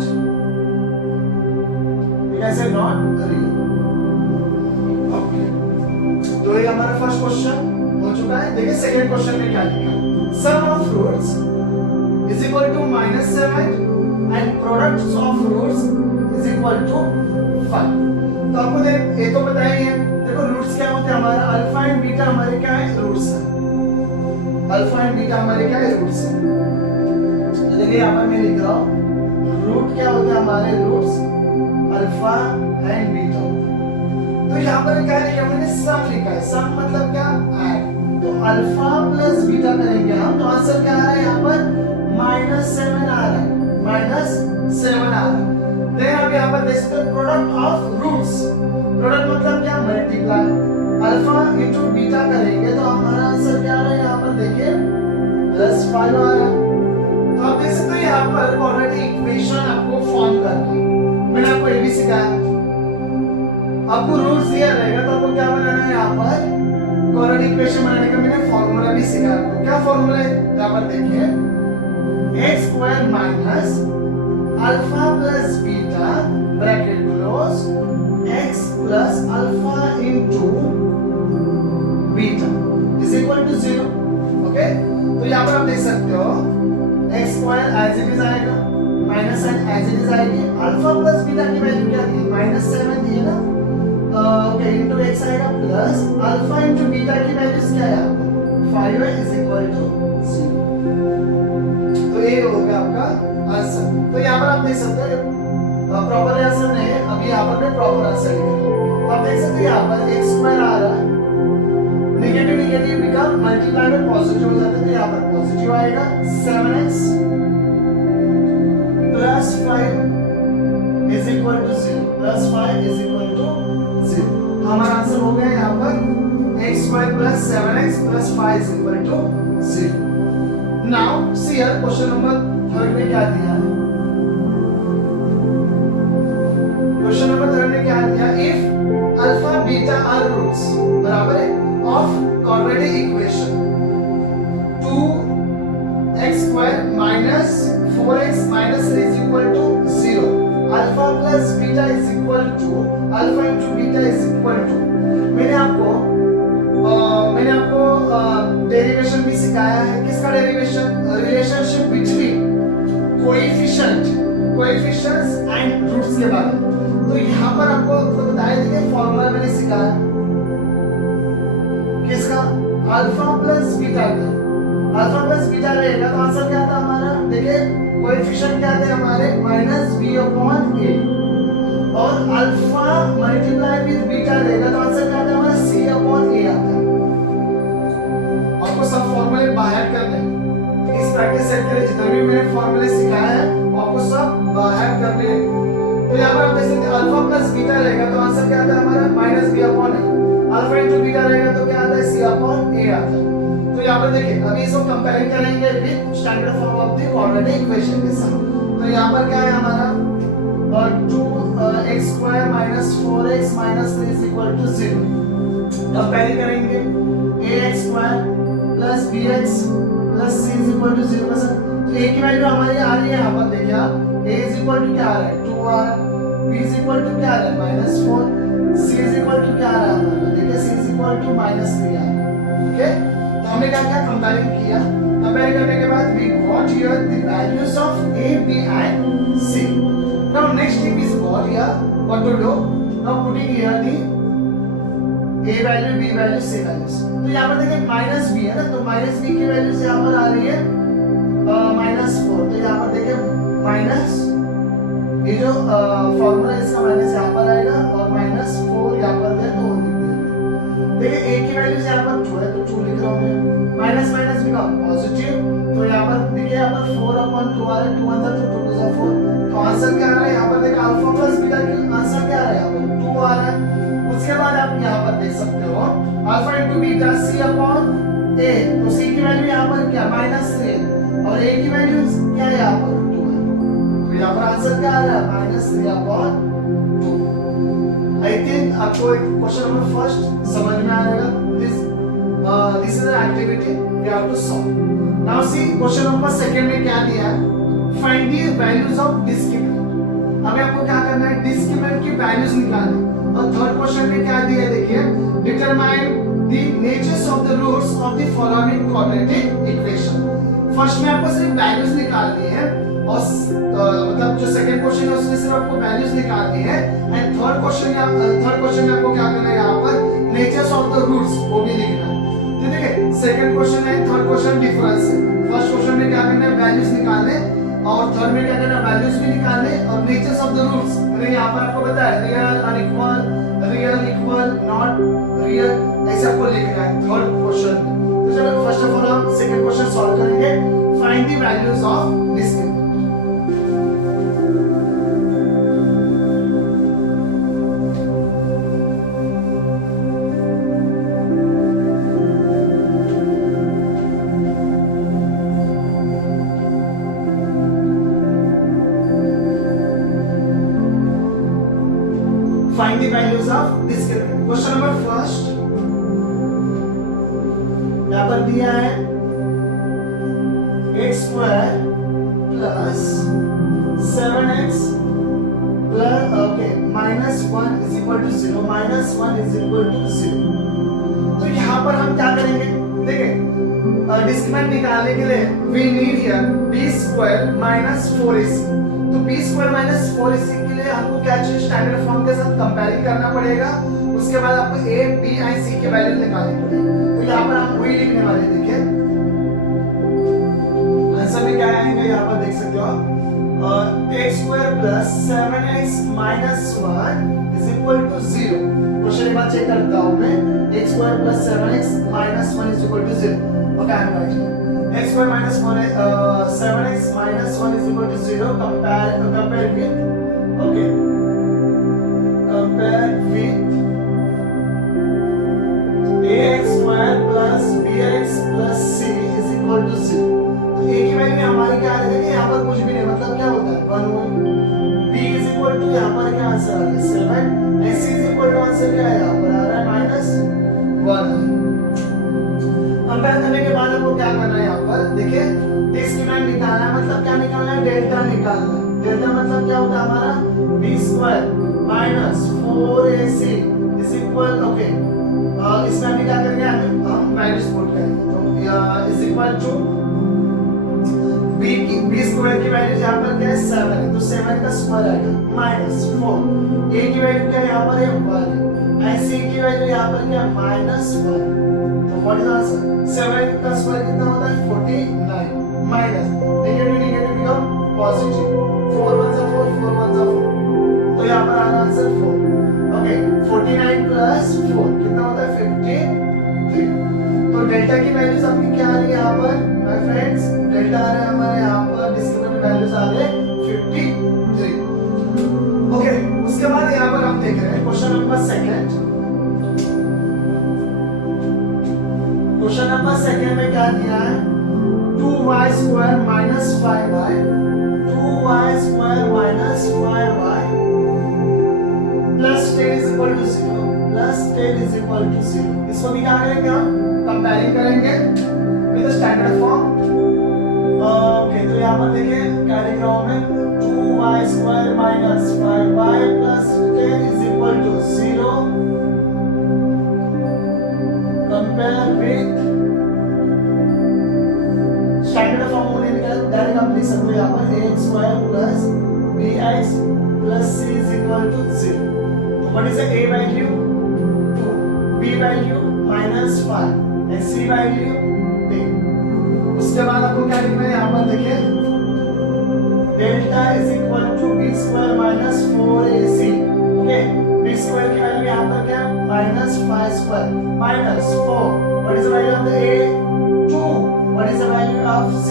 कैसे नॉट रियल, ओके। तो ये हमारा फर्स्ट क्वेश्चन हो चुका है। देखिए सेकंड क्वेश्चन में क्या लिखा है, sum of roots is equal to -7 and products of roots is equal to 5। तो आपको देख ये तो बताइए, देखो रूट्स क्या होते हैं हमारा, अल्फा एंड बीटा हमारे क्या है, रूट्स है। अल्फा एंड बीटा हमारे क्या है, रूट्स है। तो देखिए यहाँ पर मैं लिख रहा हूँ रूट क्या होते हैं हमारे, रूट्स अल्फा एंड बीटा। तो यहाँ पर क्या लिखा मैंने, सम लिखा है। सम मतलब क्या, ऐड। तो अल्फा प्लस बीटा करेंगे हम, तो आंसर क्या आ रहा है यहाँ पर, -7 आ रहा है, -7 आ रहा है। देन आप यहाँ पर देख सकते हो प्रोडक्ट ऑफ रूट्स, प्रोडक्ट मतलब क्या, मल्टीप्लाई। अल्फा इनटू बीटा करेंगे तो हमारा आंसर क्या आ रहा है यहाँ पर देखिए, +5 आ रहा है। तो आप देख सकते हो यहाँ पर क्वाड्रेटिक इक्वेशन आपको फॉर्म करना है। मैंने आपको ये भी सिखाया, आपको रूट्स दिया रहेगा तो आपको क्या बनाना है यहाँ पर, क्वाड्रेटिक इक्वेशन बनाने का मैंने फार्मूला भी सिखाया आपको। क्या फार्मूला है यहाँ पर देखिए, x square minus alpha plus beta bracket close x plus alpha into beta is equal to 0, okay. तो यहाँ पर आप देख सकते हो x square as it is आएगा, minus sign as it is आएगी, अल्फा प्लस बीटा की वैल्यू क्या थी, -7 थी ना, ओके, इनटू x आएगा प्लस अल्फा इनटू बीटा की वैल्यूज क्या है, 5 इज इक्वल टू 0। तो ये हो गया आपका आंसर। तो यहाँ पर आप देख सकते हो प्रॉपर आंसर नहीं है, अभी यहाँ पर मैं प्रॉपर आंसर लिख रहा हूँ। अब देख सकते हैं यहाँ पर x स्क्वायर आ रहा है, नेगेटिव नेगेटिव बिकम मल्टीप्लाई में पॉजिटिव हो जाता है, तो यहाँ पर पॉजिटिव आएगा 7x plus 5 is equal to 0, plus 5 is equal to 0। हमारा आंसर हो गया यहाँ पर x square plus 7x plus 5 is equal to 0। Now see here question number 3 में क्या दिया है, क्वेश्चन नंबर 3 में क्या दिया, if alpha beta are roots बराबर है of quadratic equation 2x square minus 4x minus 3 is equal to 0, alpha plus beta is equal to alpha into beta is equal to, मैंने आपको डेरिवेशन भी सिखाया है। किसका derivation, relationship between coefficients and roots के बारे में। तो यहाँ पर आपको बताया था फॉर्मूला मैंने सिखाया किसका, अल्फा प्लस बीटा का। अल्फा प्लस बीटा रहेगा तो आंसर क्या था हमारा, देखिए कोएफिशिएंट क्या थे हमारे -b/a, और अल्फा मल्टीप्लाई विद बीटा रहेगा तो आंसर क्या था हमारा c/a आता है। आपको सब फॉर्मूले बाहर करने, इस प्रैक्टिस सेट के लिए जितने भी मैंने फॉर्मूले सिखाया है आपको सब बाहर करने। तो यहाँ पर आप देख सकते हैं अल्फा प्लस बीटा रहेगा तो आंसर क्या आता है हमारा -b/a, अल्फा इनटू बीटा रहेगा तो क्या आता है c/a आता है। तो यहाँ पर देखिए अभी इसको कंपेयरिंग करेंगे with standard form of the quadratic equation के साथ। तो यहाँ पर क्या है हमारा 2x square minus 4x minus 3 is equal to 0। Comparing करेंगे ax square plus bx plus c is equal to 0 का सर, तो a की वैल्यू हमारी आ रही है यहाँ पर देखिए आप, a इज इक्वल टू क्या आ रहा है 2 आ रहा है, b इज इक्वल टू क्या आ रहा है -4, c इज इक्वल टू क्या आ रहा है हमारा, देखिए c इज इक्वल टू -3 आ रहा है। ओके, तो हमने क्या किया, कंपेयरिंग किया, कंपेयर करने के बाद we got here the values of a b and c। Now next thing is what here, what to do, now putting here the a value b value c values. तो यहां पर देखिए -b है ना, तो -b की values यहां पर आ रही है -4, तो यहां पर देखिए माइनस ये जो फॉर्मूला इसका माइनस यहाँ पर आएगा और -4 यहाँ पर है तो देखिए a की वैल्यू यहाँ पर 2 है तो 2 लिख रहा हूँ मैं, माइनस माइनस बिकम पॉजिटिव, तो यहाँ पर देखिए यहाँ पर 4/2 आ रहा है, 2 अंदर तो 2 to 4, तो आंसर क्या आ रहा है यहाँ पर देखिए अल्फा प्लस बीटा की आंसर क्या आ रहा है यहाँ पर 2 आ रहा है। उसके बाद आप यहाँ पर देख सकते हो अल्फा इनटू बीटा c/a, तो c की वैल्यू यहाँ पर क्या -3 और a की वैल्यू क्या है यहाँ पर 2 है, तो यहाँ पर आंसर क्या आ रहा है -3/2। आई थिंक आपको क्वेश्चन नंबर फर्स्ट समझ में आएगा। This is an activity we have to solve. Now see question number second में क्या दिया है, find the values of discriminant. हमें आपको क्या करना है, डिस्क्रिमिनेंट की वैल्यूज निकालनी। और थर्ड क्वेश्चन में क्या दिया है देखिए, determine the natures of the roots of the following quadratic equation. First में आपको सिर्फ वैल्यूज निकालनी है और मतलब जो सेकंड क्वेश्चन है उसमें सिर्फ आपको वैल्यूज निकालनी है, एंड थर्ड क्वेश्चन में आपको क्या करना है यहाँ पर नेचर्स ऑफ द रूट्स वो भी लिखना है। तो देखिए सेकंड क्वेश्चन है, थर्ड क्वेश्चन डिफरेंस है। फर्स्ट क्वेश्चन में क्या करना है, वैल्यूज निकालने, और थर्ड में क्या करना है, वैल्यूज भी निकालने और नेचर्स ऑफ द रूट्स। मैंने यहाँ पर आपको बताया real, unequal, real, equal, not real, ऐसे आपको लिखना है थर्ड क्वेश्चन। तो चलो फर्स्ट ऑफ ऑल हम सेकंड क्वेश्चन सॉल्व करेंगे, find the values of discriminant. Find the values of discriminant. Question number first, यहाँ पर दिया है x square plus 7x plus minus 1 is equal to 0, minus 1 is equal to 0। तो यहाँ पर हम क्या करेंगे, देखिए डिस्क्रिमिनेंट निकालने के लिए we need here b square minus 4ac। तो b स्क्वायर माइनस 4ac के लिए आपको क्या चाहिए, स्टैंडर्ड फॉर्म के साथ कंपेयरिंग करना पड़ेगा। उसके बाद आपको a b और c के वैल्यू निकालनी पड़ेगी। तो यहाँ पर हम वही लिखने वाले, देखिए आंसर में क्या आएगा यहाँ पर देख सकते हो आप, x square plus 7x minus 1 is equal to 0. Question एक बार चेक करता हूँ मैं, x square plus 7x minus 1 is equal to 0. Okay, I'm right. X square minus 7x minus 1 is equal to 0. Compare with, okay, compare with ax square plus bx plus c is equal to 0. तो a की value हमारी क्या आ रही है, यहाँ पर कुछ भी नहीं, मतलब क्या होता है 1 b is equal to, यहाँ पर क्या आंसर आ रहा है 7, and c is equal to answer क्या है यहाँ पर आ रहा है -1. कंपेयर करने के बाद आपको क्या करना है, यहाँ पर देखिए डिस्क्रिमिनेंट निकालना है, मतलब क्या निकालना है, डेल्टा निकालना है. डेल्टा मतलब क्या होता है हमारा b square minus 4ac is equal, okay, इसमें हम क्या करेंगे, हम माइनस पुट करेंगे, तो is equal to b square की वैल्यू यहाँ पर क्या है 7 है, तो 7 का स्क्वायर आएगा माइनस 4, a की वैल्यू क्या है यहाँ पर है 1, and c की वैल्यू यहाँ पर क्या है -1. तो व्हाट इज आंसर, 7 का स्क्वायर कितना होता है 49 minus negative negative become positive, 4 1 जा 4, 4 1 जा 4, तो यहाँ पर आ रहा आंसर 4. ओके, 49 प्लस 4 कितना होता है 53. तो डेल्टा की वैल्यूज आपकी क्या आ रही है यहाँ पर माय फ्रेंड्स, डेल्टा आ रहा है हमारे यहाँ पर डिस्क्रिमिनेंट वैल्यूज आ रहे हैं 53. ओके, उसके बाद यहाँ पर हम देख रहे हैं question number second. Question number second में क्या दिया है, 2y square minus 5y, 2y square minus 5y plus 10 is equal to 0, plus 10 is equal to 0. इसको भी क्या करेंगे, हम कंपेयरिंग करेंगे विद स्टैंडर्ड फॉर्म. ओके, तो यहाँ पर देखिए क्या लिख रहा हूँ मैं, 2y square minus 5y plus 10 is equal to 0. Compare with standard form होने का डायरेक्ट आप लिख सकते हो यहाँ पर ax square plus bx plus c is equal to 0. What is the a value 2, b value -5 and c value 10. उसके बाद आपको क्या लिखना है, यहाँ पर देखिए delta is equal to b square minus 4ac. Okay, b square की वैल्यू यहाँ पर क्या है -5 square minus 4. What is the value of the a 2, what is the value of c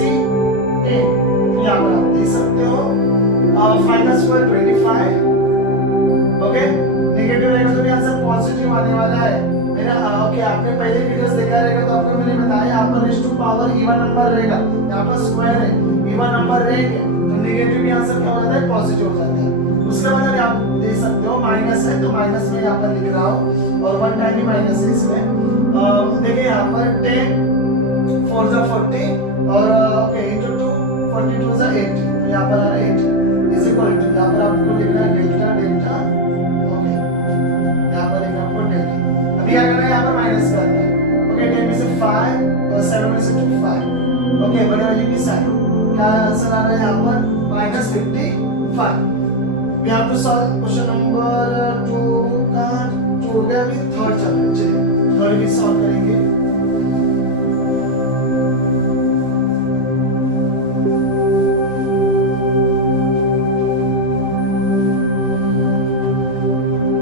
10. यहाँ पर आप देख सकते हो 5 का स्क्वायर 25. ओके, नेगेटिव रहेगा तो भी आंसर पॉजिटिव आने वाला है मेरा. ओके, आपने पहले वीडियोस देखा रहेगा तो आपको मैंने बताया यहाँ पर raise to power even number रहेगा, यहाँ पर स्क्वायर है, इवन नंबर रहेंगे तो नेगेटिव भी आंसर क्या हो जाता है, पॉजिटिव हो जाता है. उसके बाद अगर आप देख सकते हो माइनस है, तो माइनस में यहाँ पर लिख रहा हूँ और 1 टाइम भी माइनस है इसमें. देखिए यहाँ पर 10 4 जा 40 और ओके इनटू 2 42 जा 80, तो यहाँ पर आ रहा है 8 इज इक्वल टू, यहाँ पर आपको लिखना है डेल्टा डेल्टा. क्या करना है, यहाँ पर माइनस करना है. ओके, 10 में से 5 और 7 में से 2 5. ओके, बड़े वाली की साइड क्या आंसर आ रहा है यहाँ पर -55. We have to solve question number 2 का 2 हो गया, अभी थर्ड चल रहा है. चलिए थर्ड भी सॉल्व करेंगे.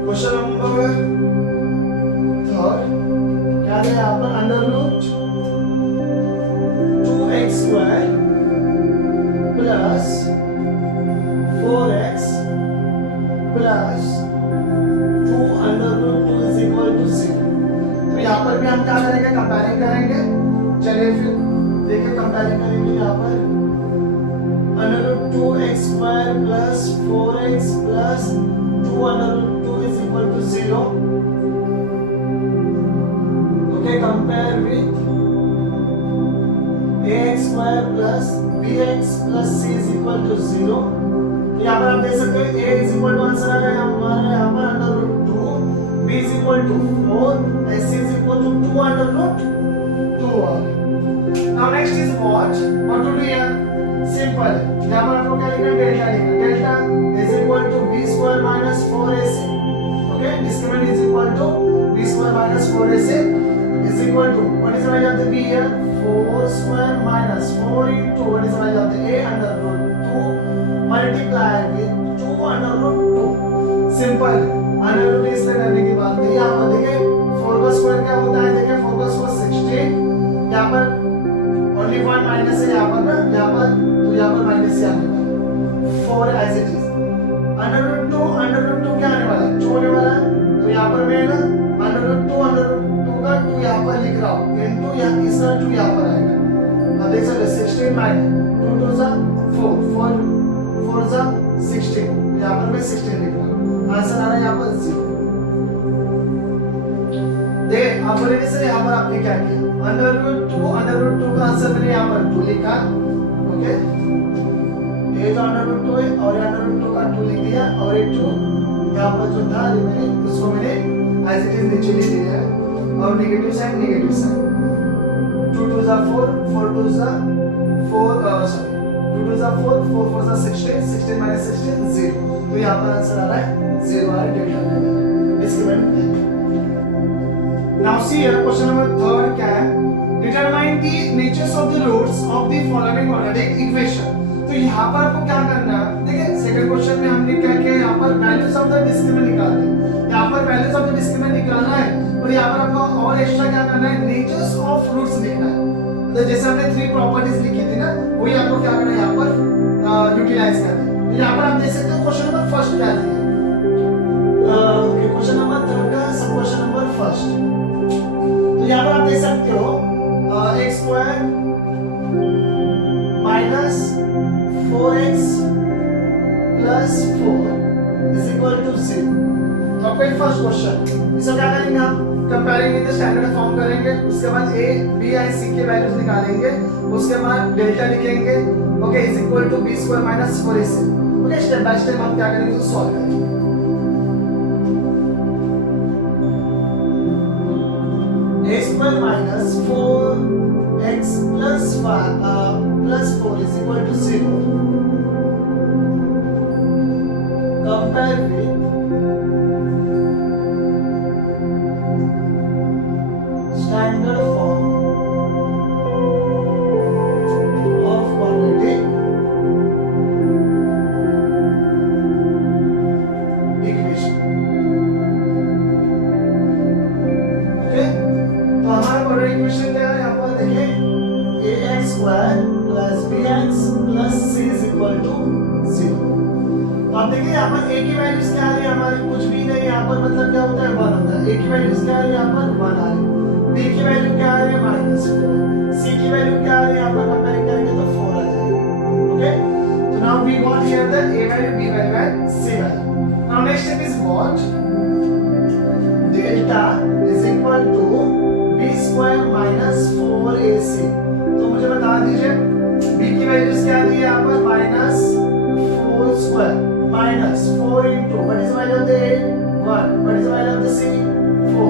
क्वेश्चन नंबर क्या है यहाँ पर, under root 2x square plus 4x plus 2 under root 2 is equal to 0. तो यहाँ पर भी हम क्या करेंगे, कंपेयरिंग करेंगे. चलिए फिर देखिए कंपेयरिंग करेंगे. यहाँ पर under root 2x square plus 4x plus 2 under root 2 is equal to 0. Okay, compare with ax square plus bx plus c is equal to 0. तो यहाँ पर आप देख सकते हो a is equal to answer आ रहा है हमारा यहाँ पर under root 2, b is equal to 4 and c is equal to 2 under root 2r. Now next is what to do here? Simple. यहाँ पर आपको क्या लिखना है, डेल्टा लिखना है. Delta is equal to b square minus 4ac. Okay, discriminant is equal to b square minus 4ac. Is equal to, what is the value of the b here? 4 square minus 4 into, what is the value of the a under root 2 multiply with 2 under root 2। Simple, under root इसमें करने की बात नहीं। यहाँ पर देखिए 4 का square क्या होता है, देखिए 4 का स्क्वायर 16, यहाँ पर ओनली 1 माइनस है यहाँ पर ना, यहाँ पर तो यहाँ पर माइनस ही आने वाला 4 as it is. Under root 2 क्या आने वाला है, 2 होने वाला है, तो यहाँ पर मैं ना अंडर रूट 2 का 2 यहाँ पर लिख रहा हूँ, इनटू यहाँ इसका 2 यहाँ पर आएगा। अब देख सकते 16 माइनस 2 2 जा 4 4 4 जा 16, यहाँ पर मैं 16 लिख रहा हूँ, आंसर आ रहा है यहाँ पर 0। देखिए अब बोलेंगे सर यहाँ पर आपने क्या किया, अंडर रूट 2 का आंसर मैंने यहाँ पर 2 लिखा, ओके, ये तो अंडर रूट 2 है और अंडर रूट 2 का 2 लिख दिया, और एक 2 यहाँ पर जो था मैंने उसको मैंने एज इट इज नीचे लिख दिया है, और नेगेटिव साइन 2 2 जा 4 4 2 जा 4 सॉरी 2 2 जा 4 4 4 जा 16 16 माइनस 16 0, तो यहाँ पर आंसर आ रहा है 0 आ रहा है, डेल्टा में इसके बाद now see here question number 3 क्या है, determine the natures of the roots of the following quadratic equation. तो यहाँ पर आपको क्या करना है, देखिए सेकंड क्वेश्चन में हमने क्या किया, यहाँ पर वैल्यूज ऑफ द डिस्क्रिमिनेंट निकालते हैं, यहाँ पर वैल्यूज ऑफ द डिस्क्रिमिनेंट निकालना है, और यहाँ पर आपको और एक्स्ट्रा क्या करना है, नेचर्स ऑफ रूट्स लिखना है। तो जैसे हमने 3 प्रॉपर्टीज लिखी थी ना, वही आपको क्या करना है यहाँ पर यूटिलाइज करना है। तो यहाँ पर आप देख सकते हो क्वेश्चन नंबर फर्स्ट क्या दिया, ओके क्वेश्चन नंबर 3 का सब क्वेश्चन नंबर फर्स्ट। तो यहाँ पर आप देख सकते हो x square minus 4x plus 4 is equal to 0। तो आपका फर्स्ट क्वेश्चन, इसको क्या करेंगे आप, comparing with the standard form करेंगे, उसके बाद a b i c के वैल्यूज निकालेंगे, उसके बाद डेल्टा लिखेंगे, okay is equal to b square minus 4ac। Okay step by step हम क्या करेंगे, इसको सॉल्व करेंगे। a square minus 4x plus 4 is equal to 0. Compare with standard form of quadratic equation. Okay? तो हमारा quadratic equation क्या है, यहाँ पर देखिए ax square plus bx plus c is equal to 0। तो आप देखिए यहाँ पर a की वैल्यूज क्या आ रही है हमारी, कुछ भी नहीं, यहाँ पर मतलब क्या होता है 1 होता है। a की वैल्यूज क्या आ रही है यहाँ पर 1 आ रही है, b की वैल्यू क्या आ रही है -4, c की वैल्यू क्या आ रही है यहाँ पर कंपेयर करेंगे तो 4 आ जाएगा। ओके, तो now we got here the a value, b value and c value. Now next step is what, delta is equal to b square minus 4ac। तो मुझे बता दीजिए b की वैल्यूज क्या दी है यहाँ पर -4 square minus 4 into what is the value of the a 1, what is the value of the c 4।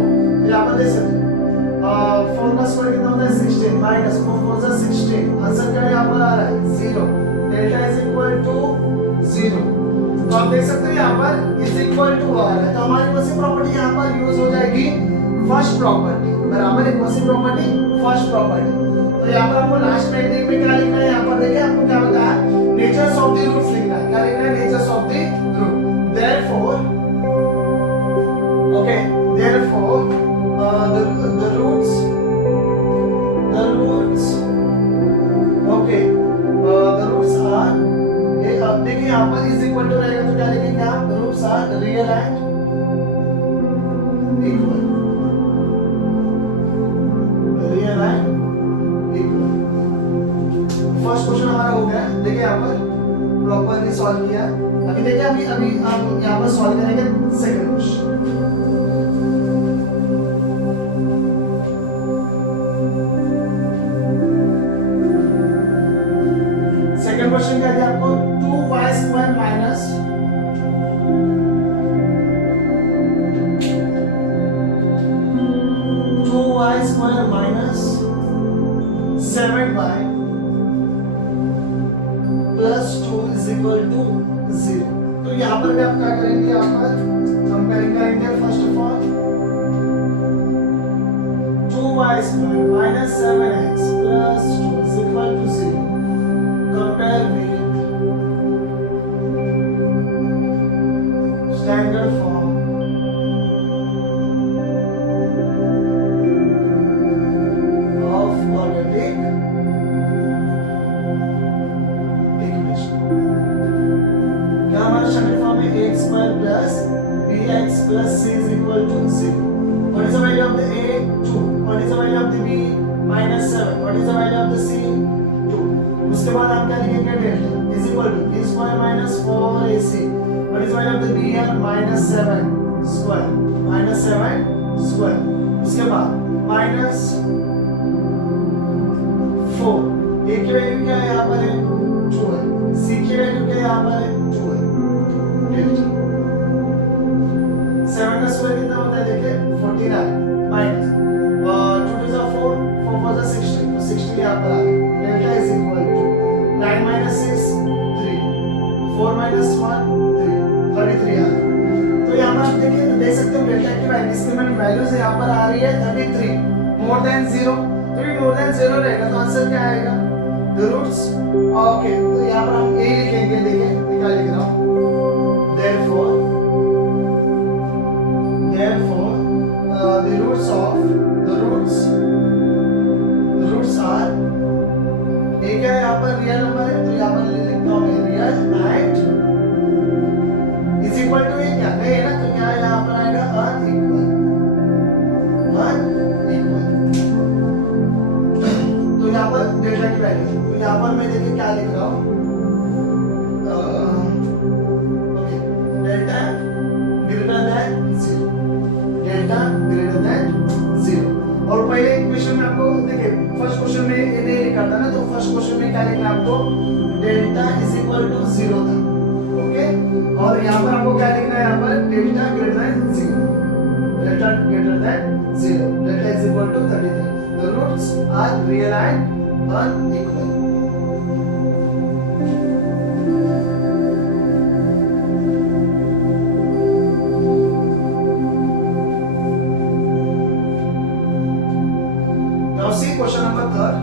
यहाँ पर देख सकते हैं 4 का स्क्वायर कितना होता है 16 minus 4 4 जा 16, आंसर क्या यहाँ पर आ रहा है 0, डेल्टा इज इक्वल टू 0। तो आप देख सकते हैं यहाँ पर इज इक्वल टू आ रहा है, तो हमारी कौन सी प्रॉपर्टी यहाँ पर यूज हो जाएगी, फर्स्ट प्रॉपर्टी बराबर है कौन सी प्रॉपर्टी, फर्स्ट प्रॉपर्टी। तो यहाँ पर आपको लास्ट में में क्या लिखना है, यहाँ पर देखिए आपको क्या बताया, नेचर्स ऑफ द रूट्स लिखना है, क्या लिखना है, natures of the root. therefore okay therefore the roots okay the roots are अब देखिए यहाँ पर इज इक्वल टू रहेगा तो क्या लिखेंगे आप, roots are real and equal, real and equal. First question हमारा हो गया, देखिए यहाँ पर प्रॉपरली सॉल्व किया। अभी देखिए अभी हम यहाँ पर सॉल्व करेंगे सेकंड क्वेश्चन। सेकंड क्वेश्चन क्या दिया आपको, 2y square minus 7y plus 2 is equal to 0। तो यहाँ पर भी आप क्या करेंगे, यहाँ पर कंपेयरिंग करेंगे first of all 2y square minus 7x plus 2 is equal to 0 compare with standard form of quadratic equation. क्या हमारा स्टैंडर्ड फॉर्म है ax square plus bx plus c is equal to 0. What is the value of the a? 2. What is the value of the b? -7. What is the value of the c? 2. उसके बाद आप क्या लिखेंगे delta is equal to b square minus 4ac. What is the value of the b here? -7 square. -7 square. उसके बाद minus 4. a की value क्या है यहाँ पर है 2 है. c की वैल्यू क्या है यहाँ पर है 2 है. डेल्टा 7 का स्क्वायर कितना होता है देखिए 49 minus 2 to the 4 4 for the 16 तो 60 यहाँ पर आ गया. Delta is equal to 9 minus 6 3 4 minus 1 3 33 आ गया. तो यहाँ पर आप देखिए देख सकते हो डेल्टा की वैल्यू इसकी वैल्यूज यहाँ पर आ रही है 33 मोर देन 0. तो ये मोर देन 0 रहेगा तो आंसर क्या आएगा द रूट्स. ओके तो यहाँ पर हम a लिखेंगे देखिए क्या लिख रहा हूँ therefore the roots are a क्या है यहाँ पर रियल नंबर है तो यहाँ पर लिखता हूँ मैं real and is equal to क्या नहीं है ना तो क्या यहाँ पर आएगा अनइक्वल. तो यहाँ पर डेल्टा की वैल्यू तो यहाँ पर मैं देखिए क्या लिख रहा हूँ okay delta greater than 0. Delta greater than 0. और पहले इक्वेशन में आपको देखिए फर्स्ट क्वेश्चन में ये नहीं लिखा था ना तो फर्स्ट क्वेश्चन में क्या लिखना है आपको डेल्टा इज इक्वल टू 0 था. ओके और यहाँ पर आपको क्या लिखना है यहाँ पर delta greater than 0. Delta greater than 0. Delta is equal to 33. The roots are real and unequal. See question number 3.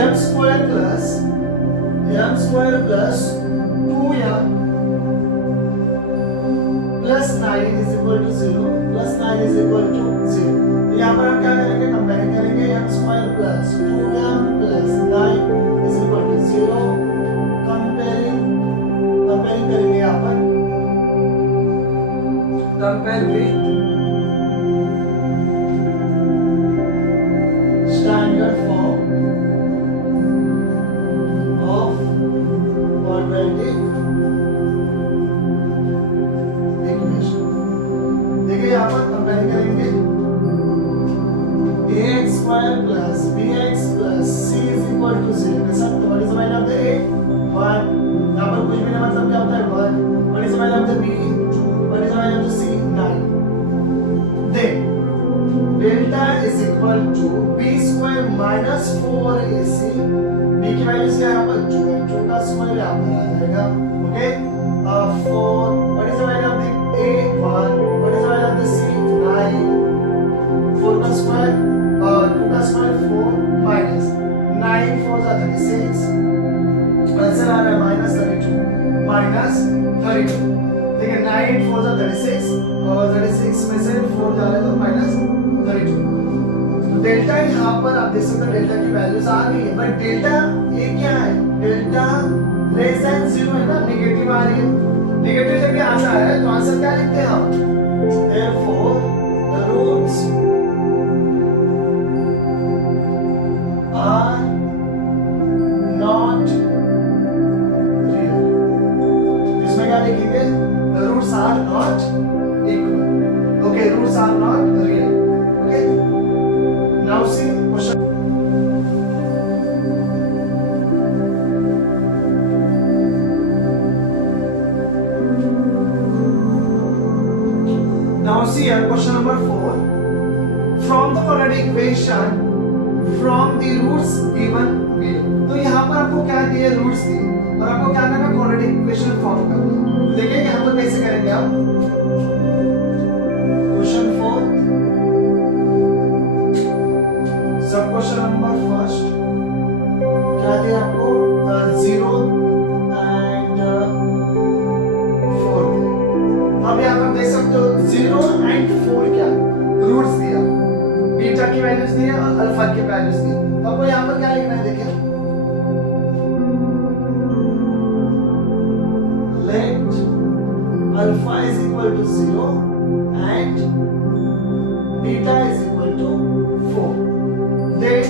m square plus 2m plus 9 is equal to 0 plus 9 is equal to 0. तो यहाँ पर हम क्या करेंगे compare करेंगे m square plus 2m plus 9 is equal to 0. Comparing करेंगे यहाँ पर compare with standard form of quadratic equation. देखिए यहाँ पर कंपेयर करेंगे ax square plus bx plus c is equal to 0 के साथ. तो what is the value of the a 1. यहाँ पर कुछ भी नहीं मतलब क्या होता है 1. what is the value of the b 2. what is the value of the c 9. then delta is equal to b square minus 4ac. b की वैल्यू क्या है यहाँ पर 2 है. 2 का स्क्वायर यहाँ पर आ जाएगा. Okay 4. what is the value of the a 1. what is the value of the c 9. 4 का स्क्वायर 2 का स्क्वायर 4 माइनस 9 4 जा 36. आंसर आ रहा है -32. ठीक है 9 4 जा 36 और 36 में से 4 जा रहा है तो -32. डेल्टा यहाँ पर आप देख सकते हो डेल्टा की वैल्यूज आ गई है बट डेल्टा ये क्या है डेल्टा लेस देन 0 है ना नेगेटिव आ रही है. नेगेटिव जब ये आता है तो आंसर क्या लिखते हैं हम therefore the roots are not real. इसमें क्या लिखेंगे the roots are not equal. okay roots are not real. okay now see question. Now see here question number 4. From the quadratic equation from the roots given below. तो यहाँ पर आपको क्या दिए roots दिए और आपको क्या करना है क्वाड्रेटिक इक्वेशन फॉर्म करना है. तो देखिए यहाँ पर कैसे करेंगे आप क्वेश्चन 4 सब क्वेश्चन नंबर फर्स्ट क्या दिया आपको 0 and 0 एंड 4 क्या रूट्स दिया, बीटा की वैल्यूज दी और अल्फा की वैल्यूज दी। तो आपको यहाँ पर क्या लिखना है, देखिए let alpha is equal to 0 and beta is equal to 4। Then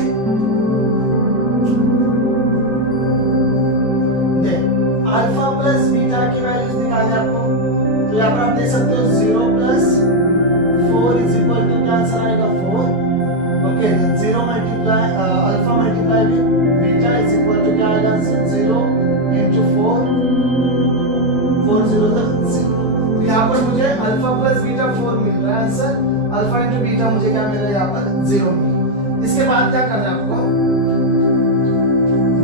alpha plus beta की वैल्यूज निकालनी आपको। तो यहाँ पर आप देख सकते हो 0 प्लस 4 इज इक्वल टू क्या आंसर आएगा 4। Okay 0 multiply alpha multiply with beta is equal to क्या आएगा 0 into 4 4 0 0। तो यहाँ पर मुझे अल्फा प्लस बीटा 4 मिल रहा है आंसर, अल्फा इंटू बीटा मुझे क्या मिल रहा है यहाँ पर 0 मिल रहा है। इसके बाद क्या करना है आपको,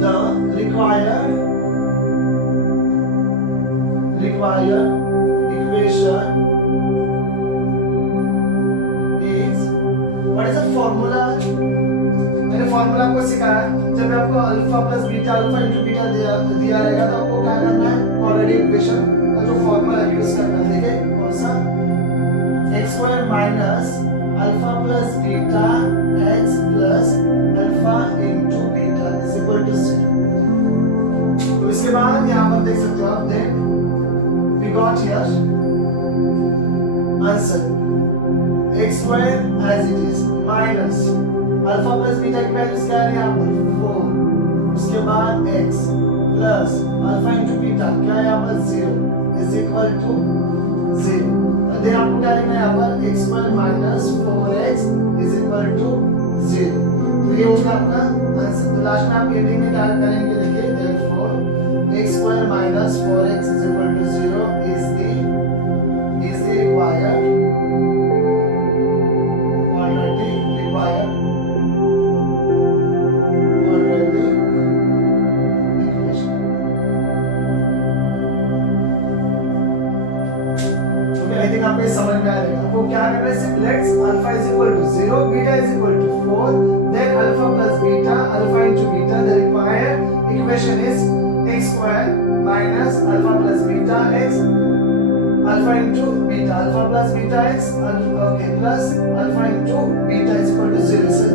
the required equation is, what is the formula? मैंने फॉर्मूला आपको सिखाया, जब आपको alpha plus beta alpha into beta दिया रहेगा तो आपको क्या करना है, क्वाड्रेटिक इक्वेशन का जो फॉर्मूला यूज करना है, देखिए कौन सा, x square minus alpha plus beta x plus alpha into beta is equal to 0। तो इसके बाद यहाँ पर देख सकते हो आप, then we got here answer x square as it is minus alpha plus beta की वैल्यूज क्या है यहाँ पर 4, उसके बाद x plus alpha into beta क्या है यहाँ पर 0 इज इक्वल टू 0। देन आपको क्या लिखना है यहाँ पर x square minus 4x is equal to 0। तो ये होगा आपका आंसर। तो लास्ट में आप एंडिंग में क्या करेंगे, देखिए therefore x square minus 4x is equal to 0 is the required quadratic equation। Okay, I think आपको ये समझ में आ जाएगा। आपको क्या करना है, सिर्फ let's alpha is equal to 0, beta is equal to 4, then alpha plus beta, alpha into beta, the required equation is x square minus alpha plus beta x alpha into beta alpha plus beta x alpha, okay, plus alpha into beta is equal to 0 से।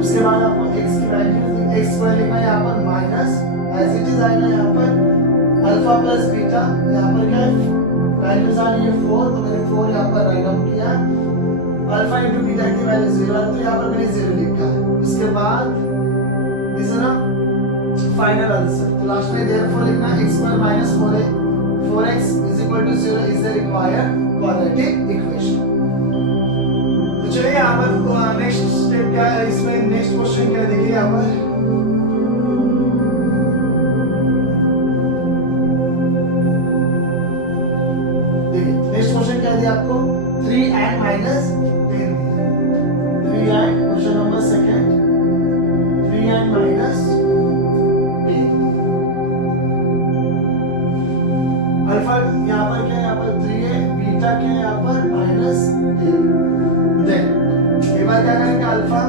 उसके बाद आपको x की value x square लिखना है यहाँ पर minus as it is आएगा यहाँ पर अल्फा प्लस बीटा, यहाँ पर क्या है वैल्यूज आ रही है 4, तो मैंने 4 यहाँ पर राइट डाउन किया, अल्फा into बीटा की वैल्यू 0 है तो यहाँ पर मैंने 0 लिखा है। उसके बाद इज ना फाइनल आंसर। तो लास्ट में therefore लिखना x square minus 4x is equal to 0 is the required quadratic equation। तो चलिए यहाँ पर नेक्स्ट स्टेप क्या है, इसमें नेक्स्ट क्वेश्चन क्या है, देखिए यहाँ पर देखिए नेक्स्ट क्वेश्चन क्या दिया आपको, 3 and minus 10 3 and question number second 3 and minus alpha यहाँ पर क्या है, यहाँ पर 3 है, बीटा क्या है यहाँ पर माइनस 10। देन एक बार क्या करेंगे, अल्फा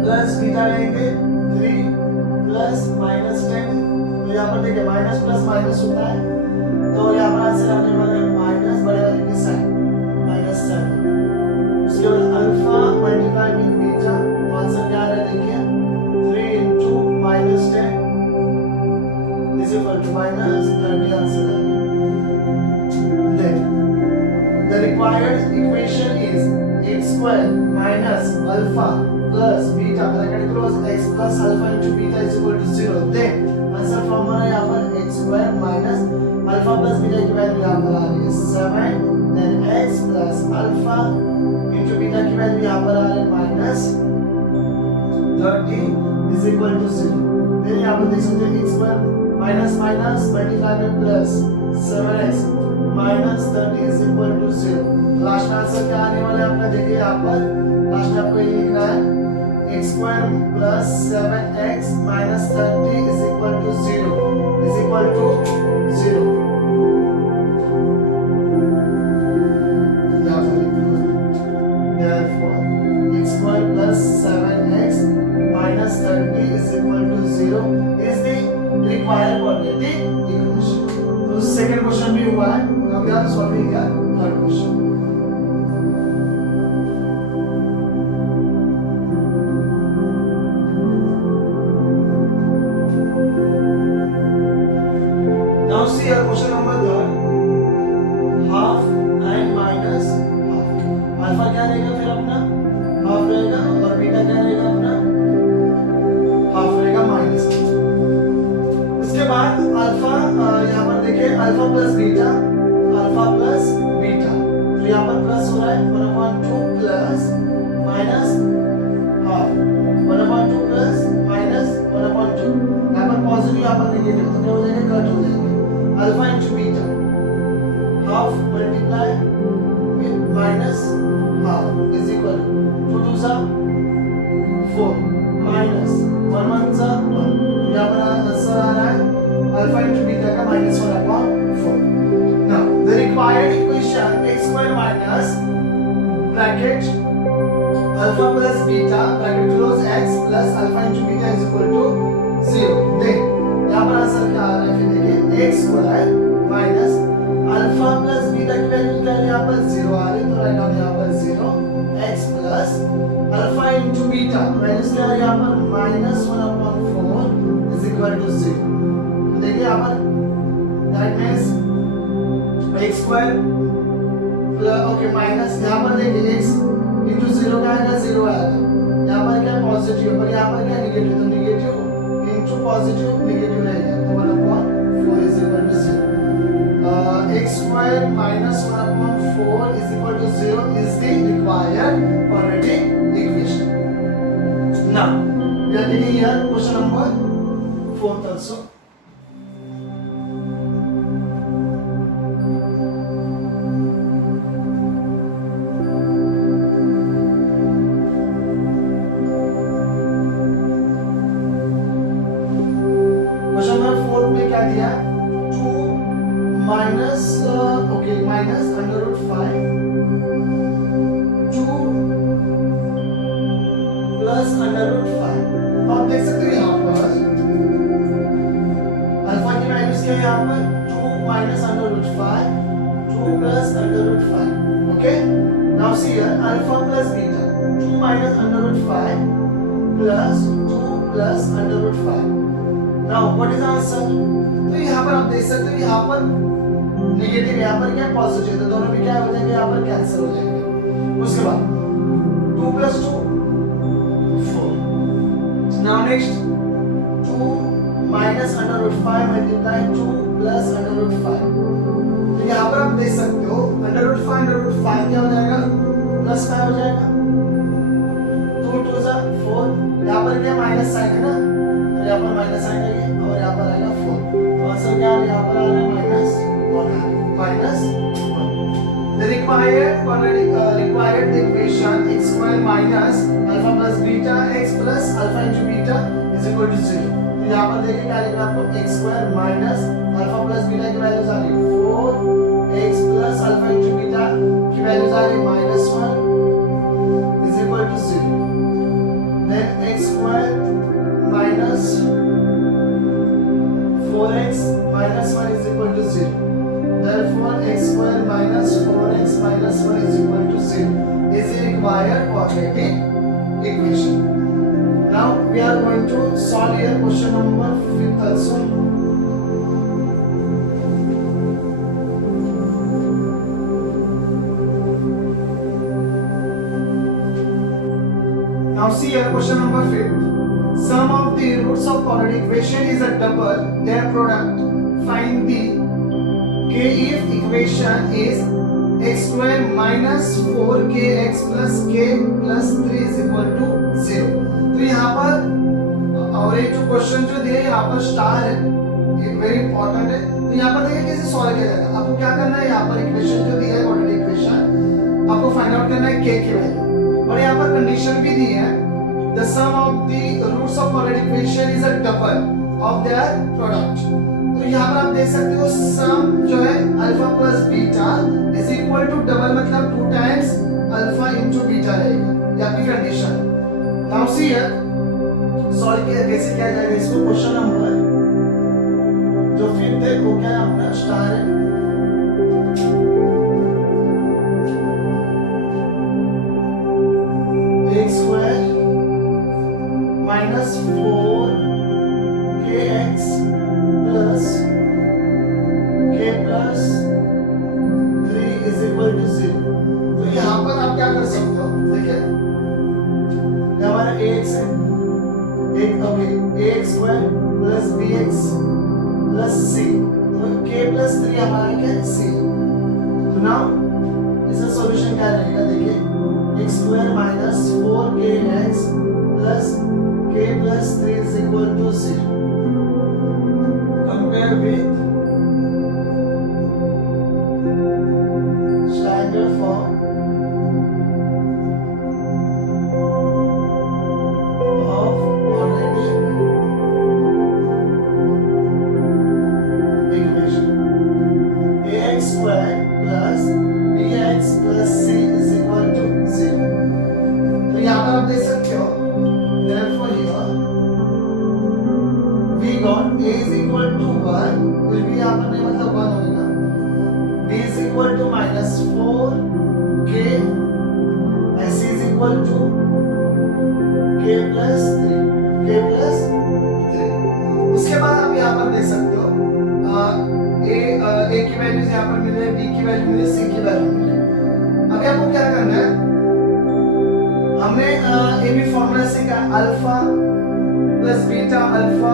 प्लस बीटा लेंगे 3 प्लस माइनस 10। तो यहाँ पर देखिए माइनस प्लस माइनस होता है, तो यहाँ पर आंसर आने वाला है माइनस बड़े वाले की साइन -7। उसके बाद अल्फा मल्टीप्लाई विद बीटा, तो आंसर क्या आ रहा है देखिए 3 into -10 is equal to -30 answer। Then the required equation is x square minus alpha plus beta bracket close x plus alpha into beta is equal to 0। Then answer formula यहाँ पर x square minus alpha plus beta की value यहाँ पर आ रही है 7, then x plus alpha into beta की value यहाँ पर आ रही है -30 is equal to 0। then यहाँ पर देख सकते हैं x square minus minus multiply with plus 7x minus 30 is equal to 0। Last answer क्या आने वाला है आपका, देखिए यहाँ पर लास्ट में आपको ये लिखना है x square plus 7x minus 30 is equal to 0 is equal to 0। यहाँ पर therefore x square plus 7x minus 30 is equal to 0 is the required quadratic equation। तो सेकंड क्वेश्चन भी हुआ है, अब यहाँ सॉल्विंग क्या है, third question. Now see here question number third, half and minus half। Alpha क्या रहेगा फिर अपना हाफ रहेगा और बीटा क्या रहेगा अपना हाफ रहेगा माइनस। इसके बाद अल्फा यहाँ पर देखिए अल्फा प्लस बीटा तो यहाँ पर प्लस हो रहा है 1/2 plus minus half 1/2 plus minus 1/2। यहाँ पर पॉजिटिव यहाँ पर नेगेटिव तो क्या हो जाएगा कट हो जाएंगे। Alpha into beta half multiply with minus half is equal to 2 सा 4 minus 1 1 सा 1। यहाँ पर आंसर आ रहा है अल्फा इंटू बीटा का -1/4। Now the required equation x square minus bracket alpha plus beta bracket close x plus alpha into beta is equal to 0। then यहाँ पर आंसर क्या आ रहा है फिर देखिए x square minus alpha plus beta की value क्या है यहाँ पर 0 आ रही है तो राइट डाउन यहाँ पर 0 x plus alpha into beta minus क्या है यहाँ पर -1/4 इज इक्वल टू 0। तो देखिए यहाँ पर that means x square okay minus यहाँ पर देखिए x इनटू 0 क्या आएगा 0 आएगा। यहाँ पर क्या पॉजिटिव पर यहाँ पर क्या नेगेटिव तो नेगेटिव इनटू पॉजिटिव नेगेटिव रहेगा तो 1/4 is equal to 0। x square minus 1/4 is equal to 0 is the required quadratic equation. Now we are taking here question number 4th also। question number 4 में क्या दिया minus minus under root 5 2 plus under root 5। आप देख सकते हो यहाँ पर alpha की वैल्यूज क्या है यहाँ पर 2 minus under root 5 2 plus under root 5। okay now see here alpha plus beta 2 minus under root 5 plus 2 plus under root 5। now what is the answer? तो यहाँ पर आप देख सकते हो यहाँ पर नेगेटिव यहाँ पर क्या पॉजिटिव तो दोनों भी क्या हो जाएंगे यहाँ पर कैंसिल हो जाएंगे। उसके बाद 2 + 2 4। Now next 2 minus under root 5 multiply 2 plus under root 5। तो यहाँ पर आप देख सकते हो under root 5 क्या हो जाएगा +5 हो जाएगा 2 2 सा 4। यहाँ पर क्या माइनस साइन है ना तो यहाँ पर माइनस साइन आएगा और यहाँ पर आएगा 4 तो आंसर क्या है यहाँ पर आ रहा है minus 1। The required equation x square minus alpha plus beta x plus alpha into beta is equal to 0। तो यहाँ पर देखिए क्या लिखा आपको x square minus alpha plus beta की वैल्यूज आ रही 4 x plus alpha into beta की वैल्यूज आ रही -1 is equal to 0। then x square minus 4x minus 1 is equal to 0। therefore x square minus 4x minus 1 is equal to 0 is the required quadratic equation। now we are going to solve here question number 5th also। now see here question number 5th sum of the roots of quadratic equation is a double their product find the k if equation is x square minus 4kx plus k plus 3 is equal to 0। तो यहाँ पर और एक जो question जो दिया यहाँ पर स्टार है ये वेरी इंपॉर्टेंट है। तो यहाँ पर देखिए कैसे सॉल्व किया जाएगा। आपको क्या करना है यहाँ पर इक्वेशन जो दिया है क्वाड्रेटिक इक्वेशन आपको फाइंड आउट करना है k की वैल्यू और यहाँ पर कंडीशन भी दी है the sum of the roots of quadratic equation is a double of their product। तो यहाँ पर आप देख सकते हो सम जो है alpha plus beta is equal to double मतलब 2 टाइम्स अल्फा इनटू बीटा रहेगा ये आपकी कंडीशन है। नाउ सी हियर सॉल्व किया कैसे किया जाएगा इसको। क्वेश्चन नंबर जो 5th है वो क्या है अपना स्टार है minus 4kx plus k plus 3 is equal to 0। तो यहाँ पर आप क्या कर सकते हो, देखिए ये हमारा ax है, एक okay ax square plus bx plus c, तो k प्लस 3 हमारा क्या है c। तो नाउ इसका सॉल्यूशन क्या रहेगा, देखिए x square minus 4kx plus k plus 3 is equal to 0। Compare with standard form of quadratic equation ax square plus bx plus c is equal to 0। तो यहाँ पर आप देख सकते हो, therefore here we got a is equal to 1, कुछ भी यहाँ पर नहीं मतलब 1 होगा, b is equal to minus 4k and c is equal to k plus 3। उसके बाद आप यहाँ पर देख सकते हो a की वैल्यूज यहाँ पर मिल रही है, b की वैल्यू मिल रही है, c की वैल्यू मिल रही है। अभी आपको क्या करना है, हमने ए बी फॉर्मूला सीखा alpha plus beta alpha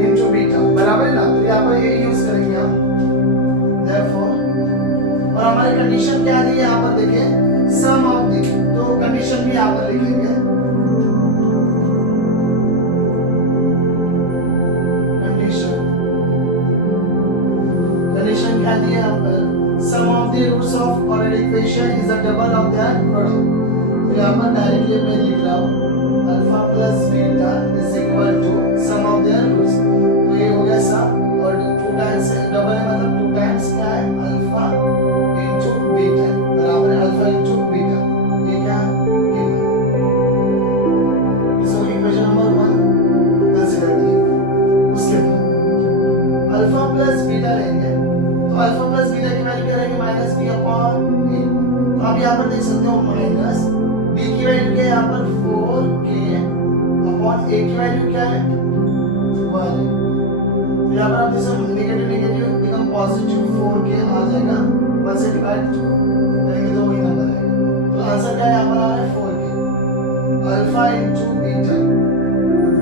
into beta बराबर है ना, तो यहाँ पर ये यूज करेंगे हम therefore, और हमारी कंडीशन क्या दी है यहाँ पर देखिए सम ऑफ दी, तो कंडीशन भी यहाँ पर लिखेंगे कंडीशन क्या दी है यहाँ पर, sum of the roots of quadratic equation is the double of their product. तो यहाँ पर डायरेक्टली मैं लिख रहा हूँ alpha plus beta is equal to sum of their roots, तो ये हो गया सम, और 2 टाइम्स डबल है मतलब 2 टाइम्स क्या है अल्फा इनटू बीटा बराबर है अल्फा इनटू बीटा, ये क्या गिवन। इसको इक्वेशन नंबर 1 कंसीडर करेंगे। उसके बाद अल्फा प्लस बीटा लेंगे, तो अल्फा प्लस बीटा की वैल्यू क्या रहेगी माइनस बी अपॉन ए। तो आप यहाँ पर देख सकते हो माइनस b की वैल्यू क्या है यहाँ पर 4k अपॉन a की वैल्यू क्या है 1। तो यहाँ पर आप जैसे negative negative become positive 4k आ जाएगा, 1 से डिवाइड करेंगे तो वही नंबर आएगा। तो आंसर क्या है यहाँ पर आ रहा है 4k alpha into beta,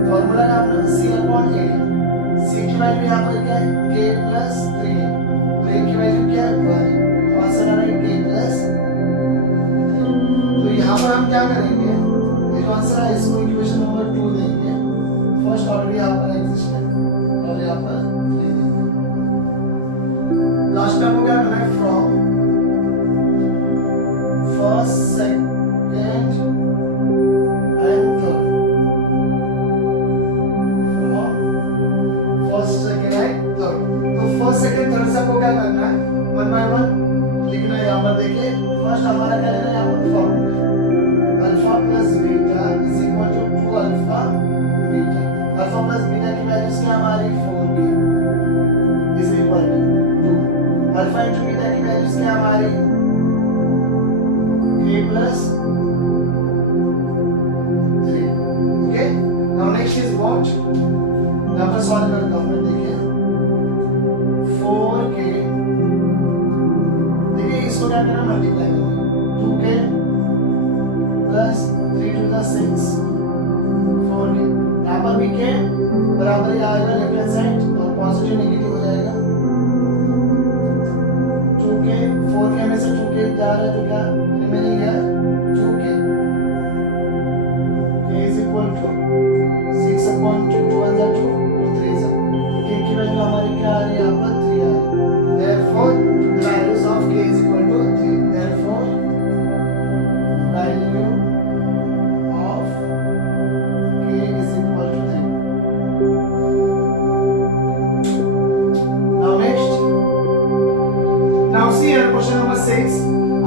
formula का अपना c अपॉन a, c की वैल्यू यहाँ पर क्या है k प्लस 3 और a की वैल्यू क्या है 1, तो आंसर आ रहा है k प्लस। तो यहाँ पर हम क्या करेंगे, ये जो आंसर है इसको इक्वेशन नंबर 2 देंगे, फर्स्ट ऑर्डर यहाँ पर एग्जिस्ट है और यहाँ पर 3 देंगे। लास्ट टाइम को क्या करना है from first second and third, from first second and third. तो फर्स्ट सेकंड थर्ड से आपको क्या करना है 1 बाय 1 लिखना है। यहाँ पर देखिए फर्स्ट हमारा क्या लेना है यहाँ पर formula alpha plus beta is equal to 2 alpha beta, alpha plus beta की वैल्यूज क्या हमारी 4k is equal to 2 alpha into beta की वैल्यूज क्या हमारी k plus 3। Okay, now next is what, यहाँ पर सॉल्व करता हूँ मैं, देखिए 4k, देखिए इसको क्या करना मल्टीप्लाई करना 2k plus 3 to the 6 4k, यहाँ पर भी k बराबर ही आएगा लेफ्ट हैंड साइड और पॉजिटिव नेगेटिव हो जाएगा 2k 4k में से 2k जा रहा है तो क्या रिमेनिंग है 2k, k is equal to 6 upon 2, 2 1 2 3 k की वैल्यू हमारी क्या आ रही है यहाँ पर 3 आ रही है, therefore the values of k is equal to 3, therefore value of k is equal to 3। Now next, now see here question number 6,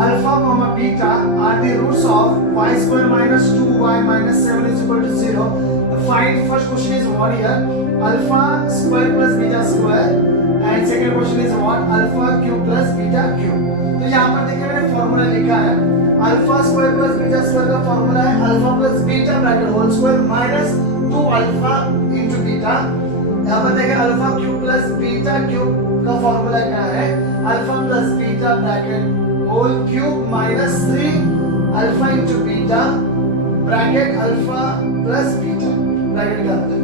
alpha comma beta are the roots of y square minus 2y minus 7 is equal to 0. The find first question is what here alpha square plus beta square and second question is what alpha cube plus beta cube। तो यहाँ पर देखिए मैंने formula लिखा है alpha square plus beta square का formula है alpha plus beta bracket whole square minus two alpha into beta. यहाँ पर देखें alpha cube plus beta cube का फॉर्मूला क्या है, alpha plus beta bracket whole cube minus 3 alpha into beta bracket alpha plus beta bracket का अंदर।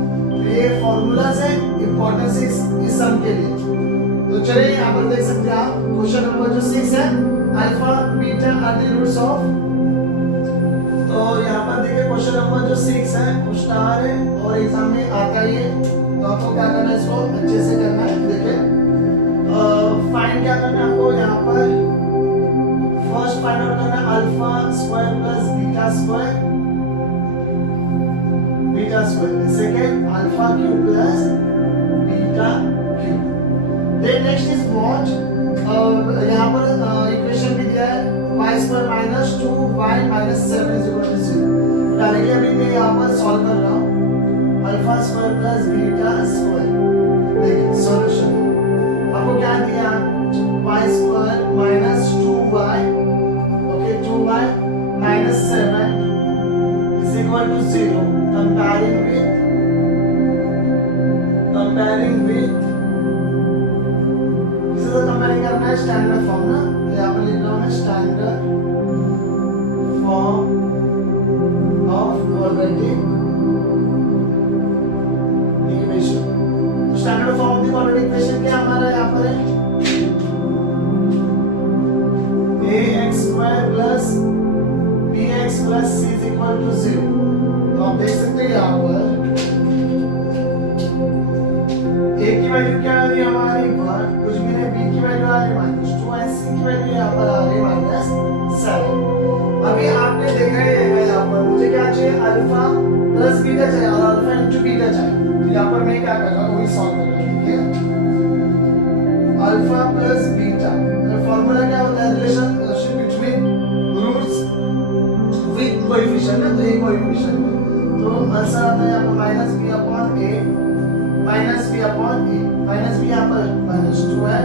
ये formulas है, इंपॉर्टेंस इस सम के लिए। तो चलिए यहाँ पर देख सकते हैं आप क्वेश्चन नंबर जो 6 है, alpha beta are the roots of. तो यहाँ पर देखिए क्वेश्चन नंबर जो 6 है वो स्टार है और एग्जाम में आता ही है, तो आपको क्या करना है, इसको अच्छे से करना है। देखिए फाइंड क्या करना है आपको, यहाँ पर फर्स्ट फाइंड आउट करना है alpha square plus beta square, second alpha cube plus beta cube. Then next is what, यहाँ पर इक्वेशन भी दिया है y square minus 2y minus 7 is equal to 0। Directly अभी मैं यहाँ पर सॉल्व कर रहा हूँ, alpha square plus beta square. देखिए सॉल्यूशन आपको क्या दिया, y square minus 2y, okay 2y minus 7 is equal to 0। Comparing with इसे कंपेयरिंग करना है स्टैंडर्ड फॉर्म ना, यहाँ पर लिख रहा हूँ मैं standard form of quadratic equation. Standard form of the quadratic equation क्या हमारा यहाँ पर है, ax square plus bx plus c is equal to 0। तो आप देख सकते हैं यहाँ पर a की वैल्यू क्या आ रही है हमारी 1, कुछ भी नहीं, b की वैल्यू आ रही है -2 और c की वैल्यू यहाँ पर आ रही है -7। अभी आपने देखा ही है यहाँ पर मुझे क्या चाहिए, अल्फा प्लस बीटा चाहिए और अल्फा इंटू बीटा चाहिए। तो यहाँ पर मैं क्या कर रहा हूँ, वही सॉल्व कर रहा हूँ। ठीक है, अल्फा प्लस बीटा तो फॉर्मूला क्या होता है, relationship between roots with coefficient ना, तो ये कोएफिशिएंट है, तो आंसर आता है यहाँ पर माइनस बी अपॉन ए, माइनस बी अपॉन ए, माइनस बी यहाँ पर -2 है,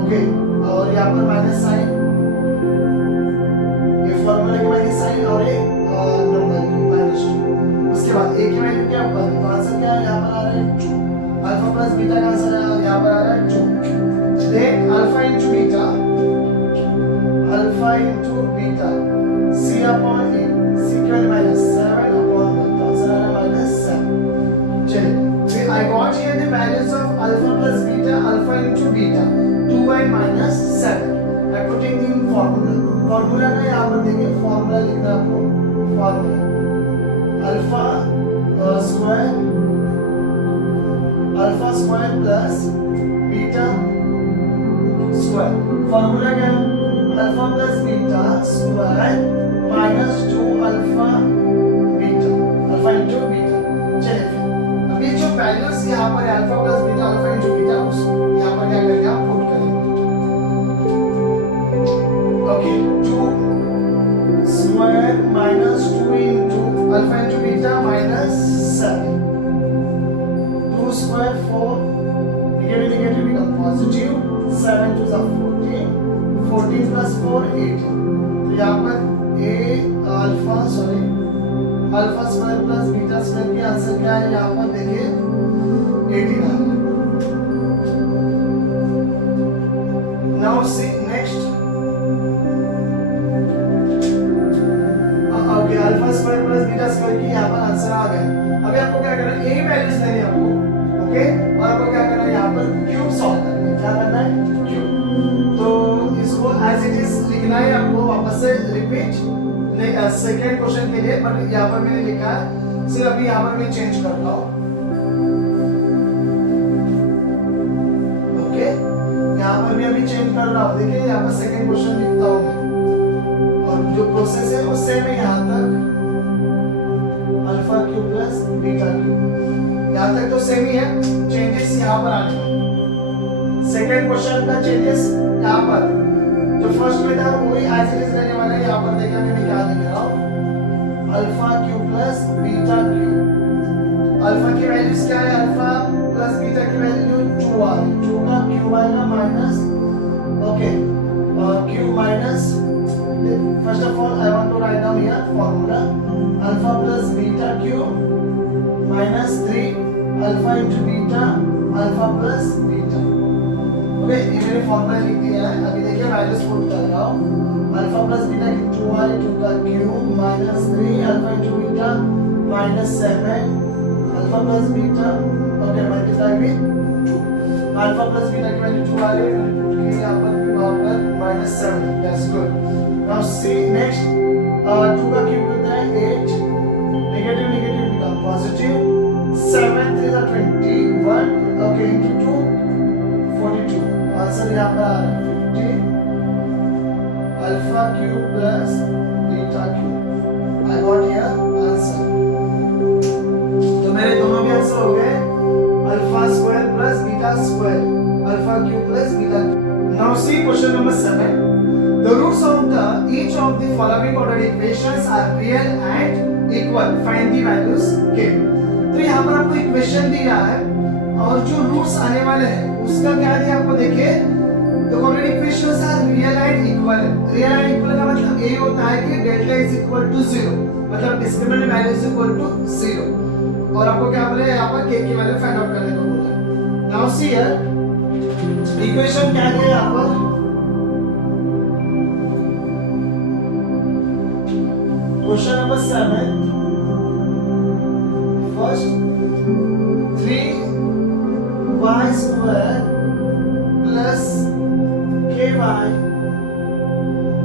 ओके, और यहाँ पर माइनस साइन, ये फॉर्मूला की माइनस साइन और ये नंबर की -2। उसके बाद ए की वैल्यू क्या होगा, तो आंसर क्या है, यहाँ पर आ रहा है 2। अल्फा प्लस बीटा का आंसर यहाँ पर आ रहा है 2। Then alpha into beta, alpha into beta c upon a, c की वैल्यू -7 अपॉन 1, तो आंसर आ रहा है -7। चलिए फिर I got here the values of alpha plus beta, alpha into beta 2y minus 7 by putting in formula। Formula का यहाँ पर देखिए फॉर्मूला लिखना है आपको, formula alpha square plus beta square. Formula क्या है, alpha plus beta square minus 2 alpha beta, alpha into beta. चलिए फिर अभी जो वैल्यूज यहाँ पर alpha plus beta alpha into beta उस यहाँ पर क्या करेंगे आप पुट करेंगे। Okay 2 square minus 2 into alpha into beta minus 7, 2 square 4, negative become positive, 7 2 is 14, 14 plus 4 18। तो यहाँ पर alpha square plus beta square की आंसर क्या है, यहाँ पर देखिए 18 आ रहा है। नाउ सी next, okay alpha square plus beta square की यहाँ पर आंसर आ गया। अभी आपको क्या करना है, ए वैल्यूज लेनी है आपको, ओके, और आपको क्या करना है, यहाँ पर क्यूब सॉल्व करना है। क्या करना है, क्यूब। तो इसको एज इट इज लिखना है आपको, वापस से रिपीट नहीं सेकेंड क्वेश्चन के लिए, बट यहाँ पर मैंने लिखा है, सिर्फ अभी यहाँ पर मैं चेंज करता हूँ। ओके यहाँ पर भी अभी चेंज कर रहा हूँ, देखिए यहाँ पर सेकेंड क्वेश्चन लिखता हूँ मैं, और जो प्रोसेस है वो सेम है यहाँ तक, alpha cube plus beta cube, यहाँ तक तो सेम ही है, चेंजेस यहाँ पर आने वाले। सेकेंड क्वेश्चन का चेंजेस यहाँ पर जो फर्स्ट में था वही एज इट इज रहने वाला है। यहाँ पर देखा मैं क्या लिख रहा हूँ, alpha cube plus beta cube. Alpha की वैल्यूज क्या है, अल्फा प्लस बीटा की वैल्यू 2 आ रही, 2 का क्यूब आएगा minus, okay, cube minus, first of all I want to write down here formula, alpha plus beta cube minus 3 alpha into beta alpha plus beta. Okay ये मैंने formula लिख दिया है. अभी देखिए वैल्यूज पुट कर रहा हूँ. अल्फा प्लस बीटा की 2i 2 का cube minus 3 alpha into beta minus 7 alpha plus beta. Okay multiply with 2. Alpha plus beta की वैल्यू 2 आ रही है. पुट की यहाँ पर minus 7. That's good. Now see next 2 का क्यूब होता है 8. Negative negative become positive. 7 3 are 21. Okay into 2 42. Answer यहाँ पर आ रहा है 50 alpha cube plus beta cube. I got here answer. तो मेरे दोनों भी आंसर हो गए. Alpha square plus beta square. Alpha cube plus beta. Now see question number 7. The roots of each of the following ordered equations are real and equal. Find the values k. तो यहाँ पर आपको equation दिया है और जो roots आने वाले हैं उसका क्या दिया आपको देखिए. The ordered equations are real and equal. Real and equal का मतलब ये होता है कि डेल्टा इज इक्वल टू 0. मतलब discriminant value is equal to 0. और आपको क्या बोले यहाँ पर k की वैल्यू फाइंड आउट करने को बोला है. Now see here इक्वेशन क्या है यहाँ पर. Question number 7. First 3y square plus ky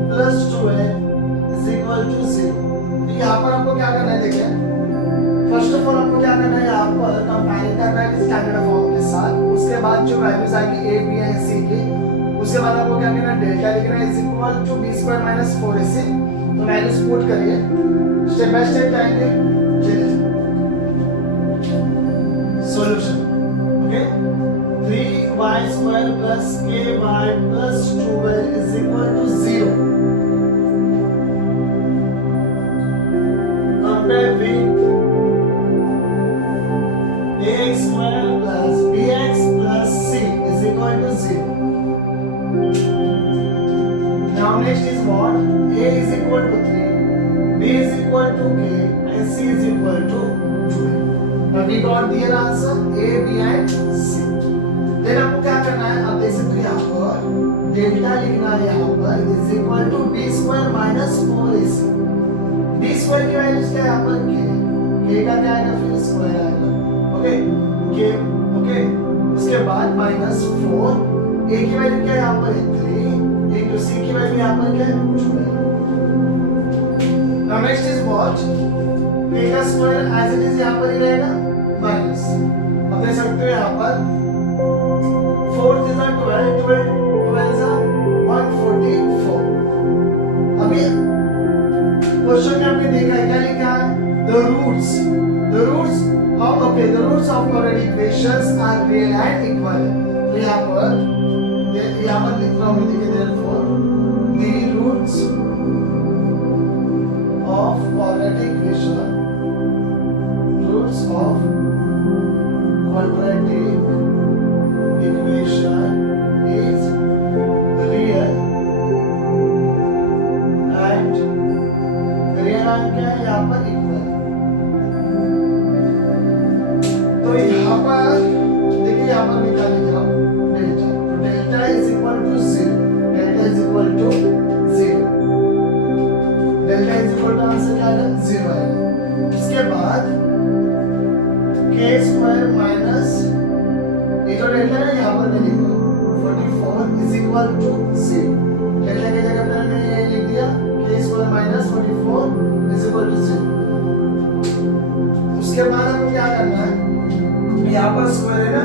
plus 12 is equal to 0. यहाँ पर आपको क्या करना है देखिए. फर्स्ट ऑफ ऑल आपको क्या करना है यहाँ पर कंपाइल करना है स्टैंडर्ड फॉर्म के साथ. उसके बाद जो वैल्यूज आएगी a b and c की उसके बाद आपको क्या करना है डेल्टा लिखना है is equal to b square minus 4ac. तो वैल्यूज पुट करिए स्टेप बाय स्टेप जाएंगे. चलिए solution. Okay 3y square plus ky plus 12 is equal to 0. Compare with ax square plus bx plus c is equal to 0. Now next is what? A is equal to 3, b is equal to k and c is equal to 12. Now we got the answer a, b and c. Then आपको क्या करना है. आप देख सकते हो यहाँ पर डेल्टा लिखना है यहाँ पर is equal to b square minus 4ac. b square की वैल्यू क्या है यहाँ पर k. k का क्या आएगा फिर स्क्वायर आएगा. Okay k. ओके उसके बाद minus 4 a की वैल्यू क्या है यहाँ पर 3 into c की वैल्यू यहाँ पर क्या है 12. Now next is what? k का स्क्वायर as it is यहाँ पर ही रहेगा माइनस. अब देख सकते हो यहाँ पर 4 is 12 12 is 144. अभी क्वेश्चन में आपने देखा है क्या लिखा है. The roots of ordered equations are real and equal. तो यहाँ पर लिख रहा हूँ देखिए therefore the roots of quadratic equation is real and क्या है यहाँ पर equal. तो यहाँ पर देखिए यहाँ पर लिखा डेल्टा. तो delta is equal to 0. Delta is equal to 0. Delta is equal to answer क्या आएगा 0 आएगा. उसके बाद k स्क्वायर माइनस ये जो डेल्टा है यहाँ पर मैं लिख रहा हूँ 44 इज इक्वल टू 0. डेल्टा की जगह पर मैंने ये लिख दिया k square minus 44 is equal to 0. उसके बाद आपको क्या करना है यहाँ पर स्क्वायर है ना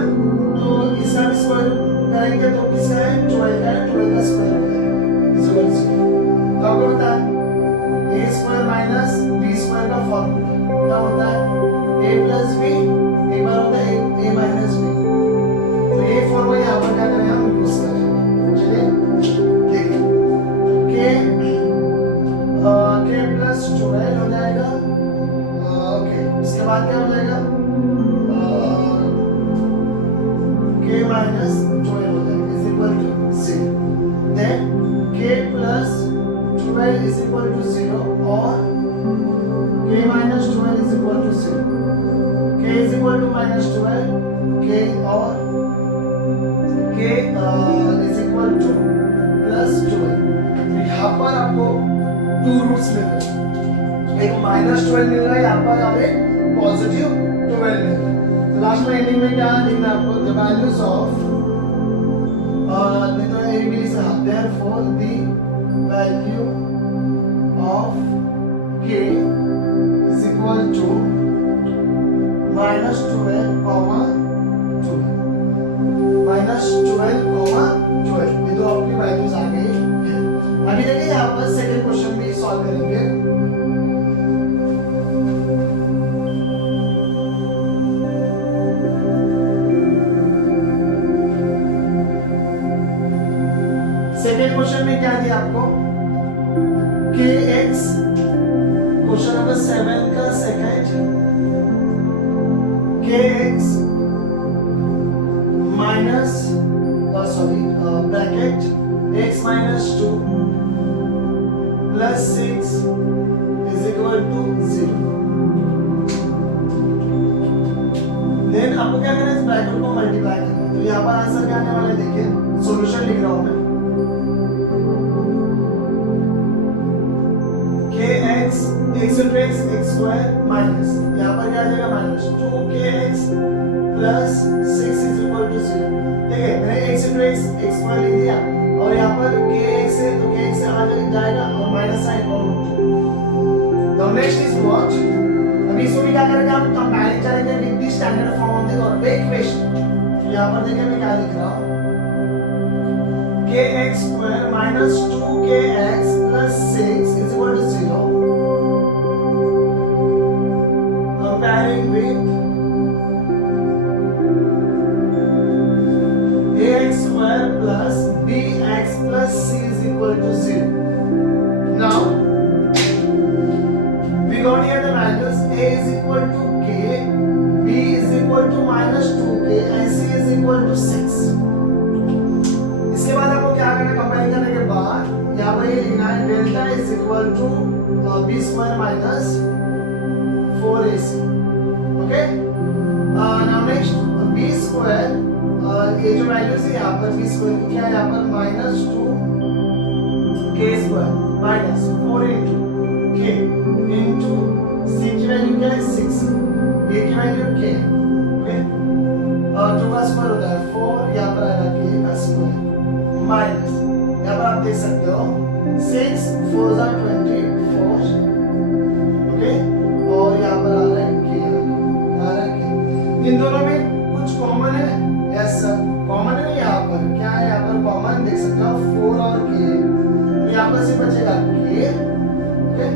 तो इसका भी स्क्वायर करेंगे तो किसका है 12 का स्क्वायर हो जाएगा इज इक्वल टू 0. तो आपको पता है a square minus b square का फॉर्मूला क्या होता है a प्लस b एक बार होता है a माइनस b. तो ये फॉर्मूला यहाँ पर क्या करेंगे हम यूज करेंगे. चलिए देखिए k प्लस 12 हो जाएगा. ओके उसके बाद क्या हो जाएगा k minus 12 हो जाएगा is equal to 0. Then k plus 12 is equal to 0 or k minus 12 is equal to 0. k is minus 12 के और के इज इक्वल टू प्लस 12। यहाँ पर आपको टू रूट्स मिल रहे हैं, एक माइनस 12 मिल रहा है, यहाँ पर हमें पॉजिटिव 12 मिल रहा है। तो लास्ट में एंडिंग में क्या लिखना है आपको, the values of therefore the value of k is equal to minus 12 comma 12 minus 12 comma 12 ये दो आपकी वैल्यूज आ गई है। अभी देखिए यहाँ पर सेकंड क्वेश्चन भी सॉल्व करेंगे। सेकेंड क्वेश्चन में क्या दिया आपको, kx, क्वेश्चन नंबर 7 का second, kx minus bracket x minus 2 plus 6 is equal to 0। Then आपको क्या करना है, इस ब्रैकेट को मल्टीप्लाई करना है। तो यहाँ पर आंसर क्या आने वाला है, देखिए सॉल्यूशन लिख रहा हूं मैं, kx x into x x square minus, यहाँ पर क्या आ जाएगा minus 2kx plus 6 is equal to 0। देखिए मैंने x into x x square लिख दिया और यहाँ पर kx है तो kx से आ जाएगा और माइनस साइन और नाउ नेक्स्ट इज व्हाट, अभी इसको भी क्या करेंगे, हम कंपेयर करेंगे with the standard form of the equation. यहाँ पर देखिए मैं क्या लिख रहा हूँ, kx square minus 2kx plus 6 is equal to 0. Comparing with ax square plus bx plus c is equal to 0. Now, we got here the values. A is equal to k, b is equal to minus 2k and c is equal to 6. इसके बाद आपको क्या करना है, compare करने के बाद यहाँ पर ये लिखना है delta is equal to b square minus 4ac। Okay, now next b square, ये जो वैल्यूज है यहाँ पर बी स्क्वायर की क्या है, यहाँ पर minus 2k square minus 4 into k into c की वैल्यू क्या है 6, a की वैल्यू k। ओके, और 2 का स्क्वायर होता है 4, यहाँ पर आएगा k का स्क्वायर माइनस, यहाँ पर आप देख सकते हो 6 4 जा 24, ओके, और यहाँ पर आ रहा है k। इन दोनों में कुछ कॉमन है, यस सर कॉमन है। यहाँ पर क्या है, यहाँ पर कॉमन देख सकते हो 4 और k, तो यहाँ पर सिर्फ बचेगा k। ओके,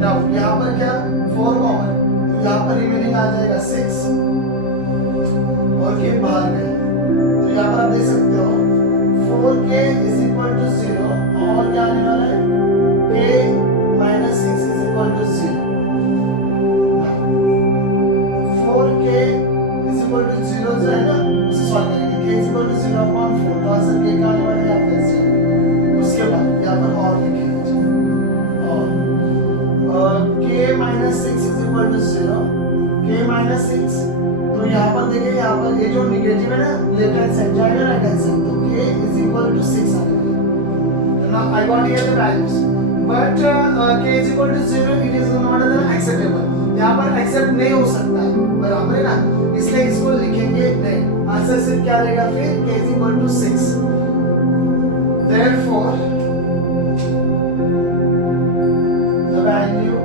नाउ यहाँ पर क्या 4 कॉमन, तो यहाँ पर रिमेनिंग आ जाएगा 6 और k बाहर गए, तो यहाँ पर आप देख सकते हो 4k is equal to 0 और क्या आने वाला है k minus 6 is equal to 0। 4k is equal to 0 जो है ना उसे सॉल्व करेंगे, k is equal to 0/4, तो आंसर k का आने वाला है यहाँ पर 0। उसके बाद यहाँ पर और लिखेंगे और k minus 6 is equal to 0, k minus 6, तो यहाँ पर देखिए यहाँ पर ये जो नेगेटिव है ना लेफ्ट हैंड साइड जाएगा राइट हैंड साइड, तो k is equal to 6 आ जाएगा। Now I got here the values, but k is equal to 0 it is not acceptable, यहाँ पर accept नहीं हो सकता है, बराबर है ना, इसलिए इसको लिखेंगे नहीं। आंसर सिर्फ क्या रहेगा फिर k is equal to 6। Therefore the value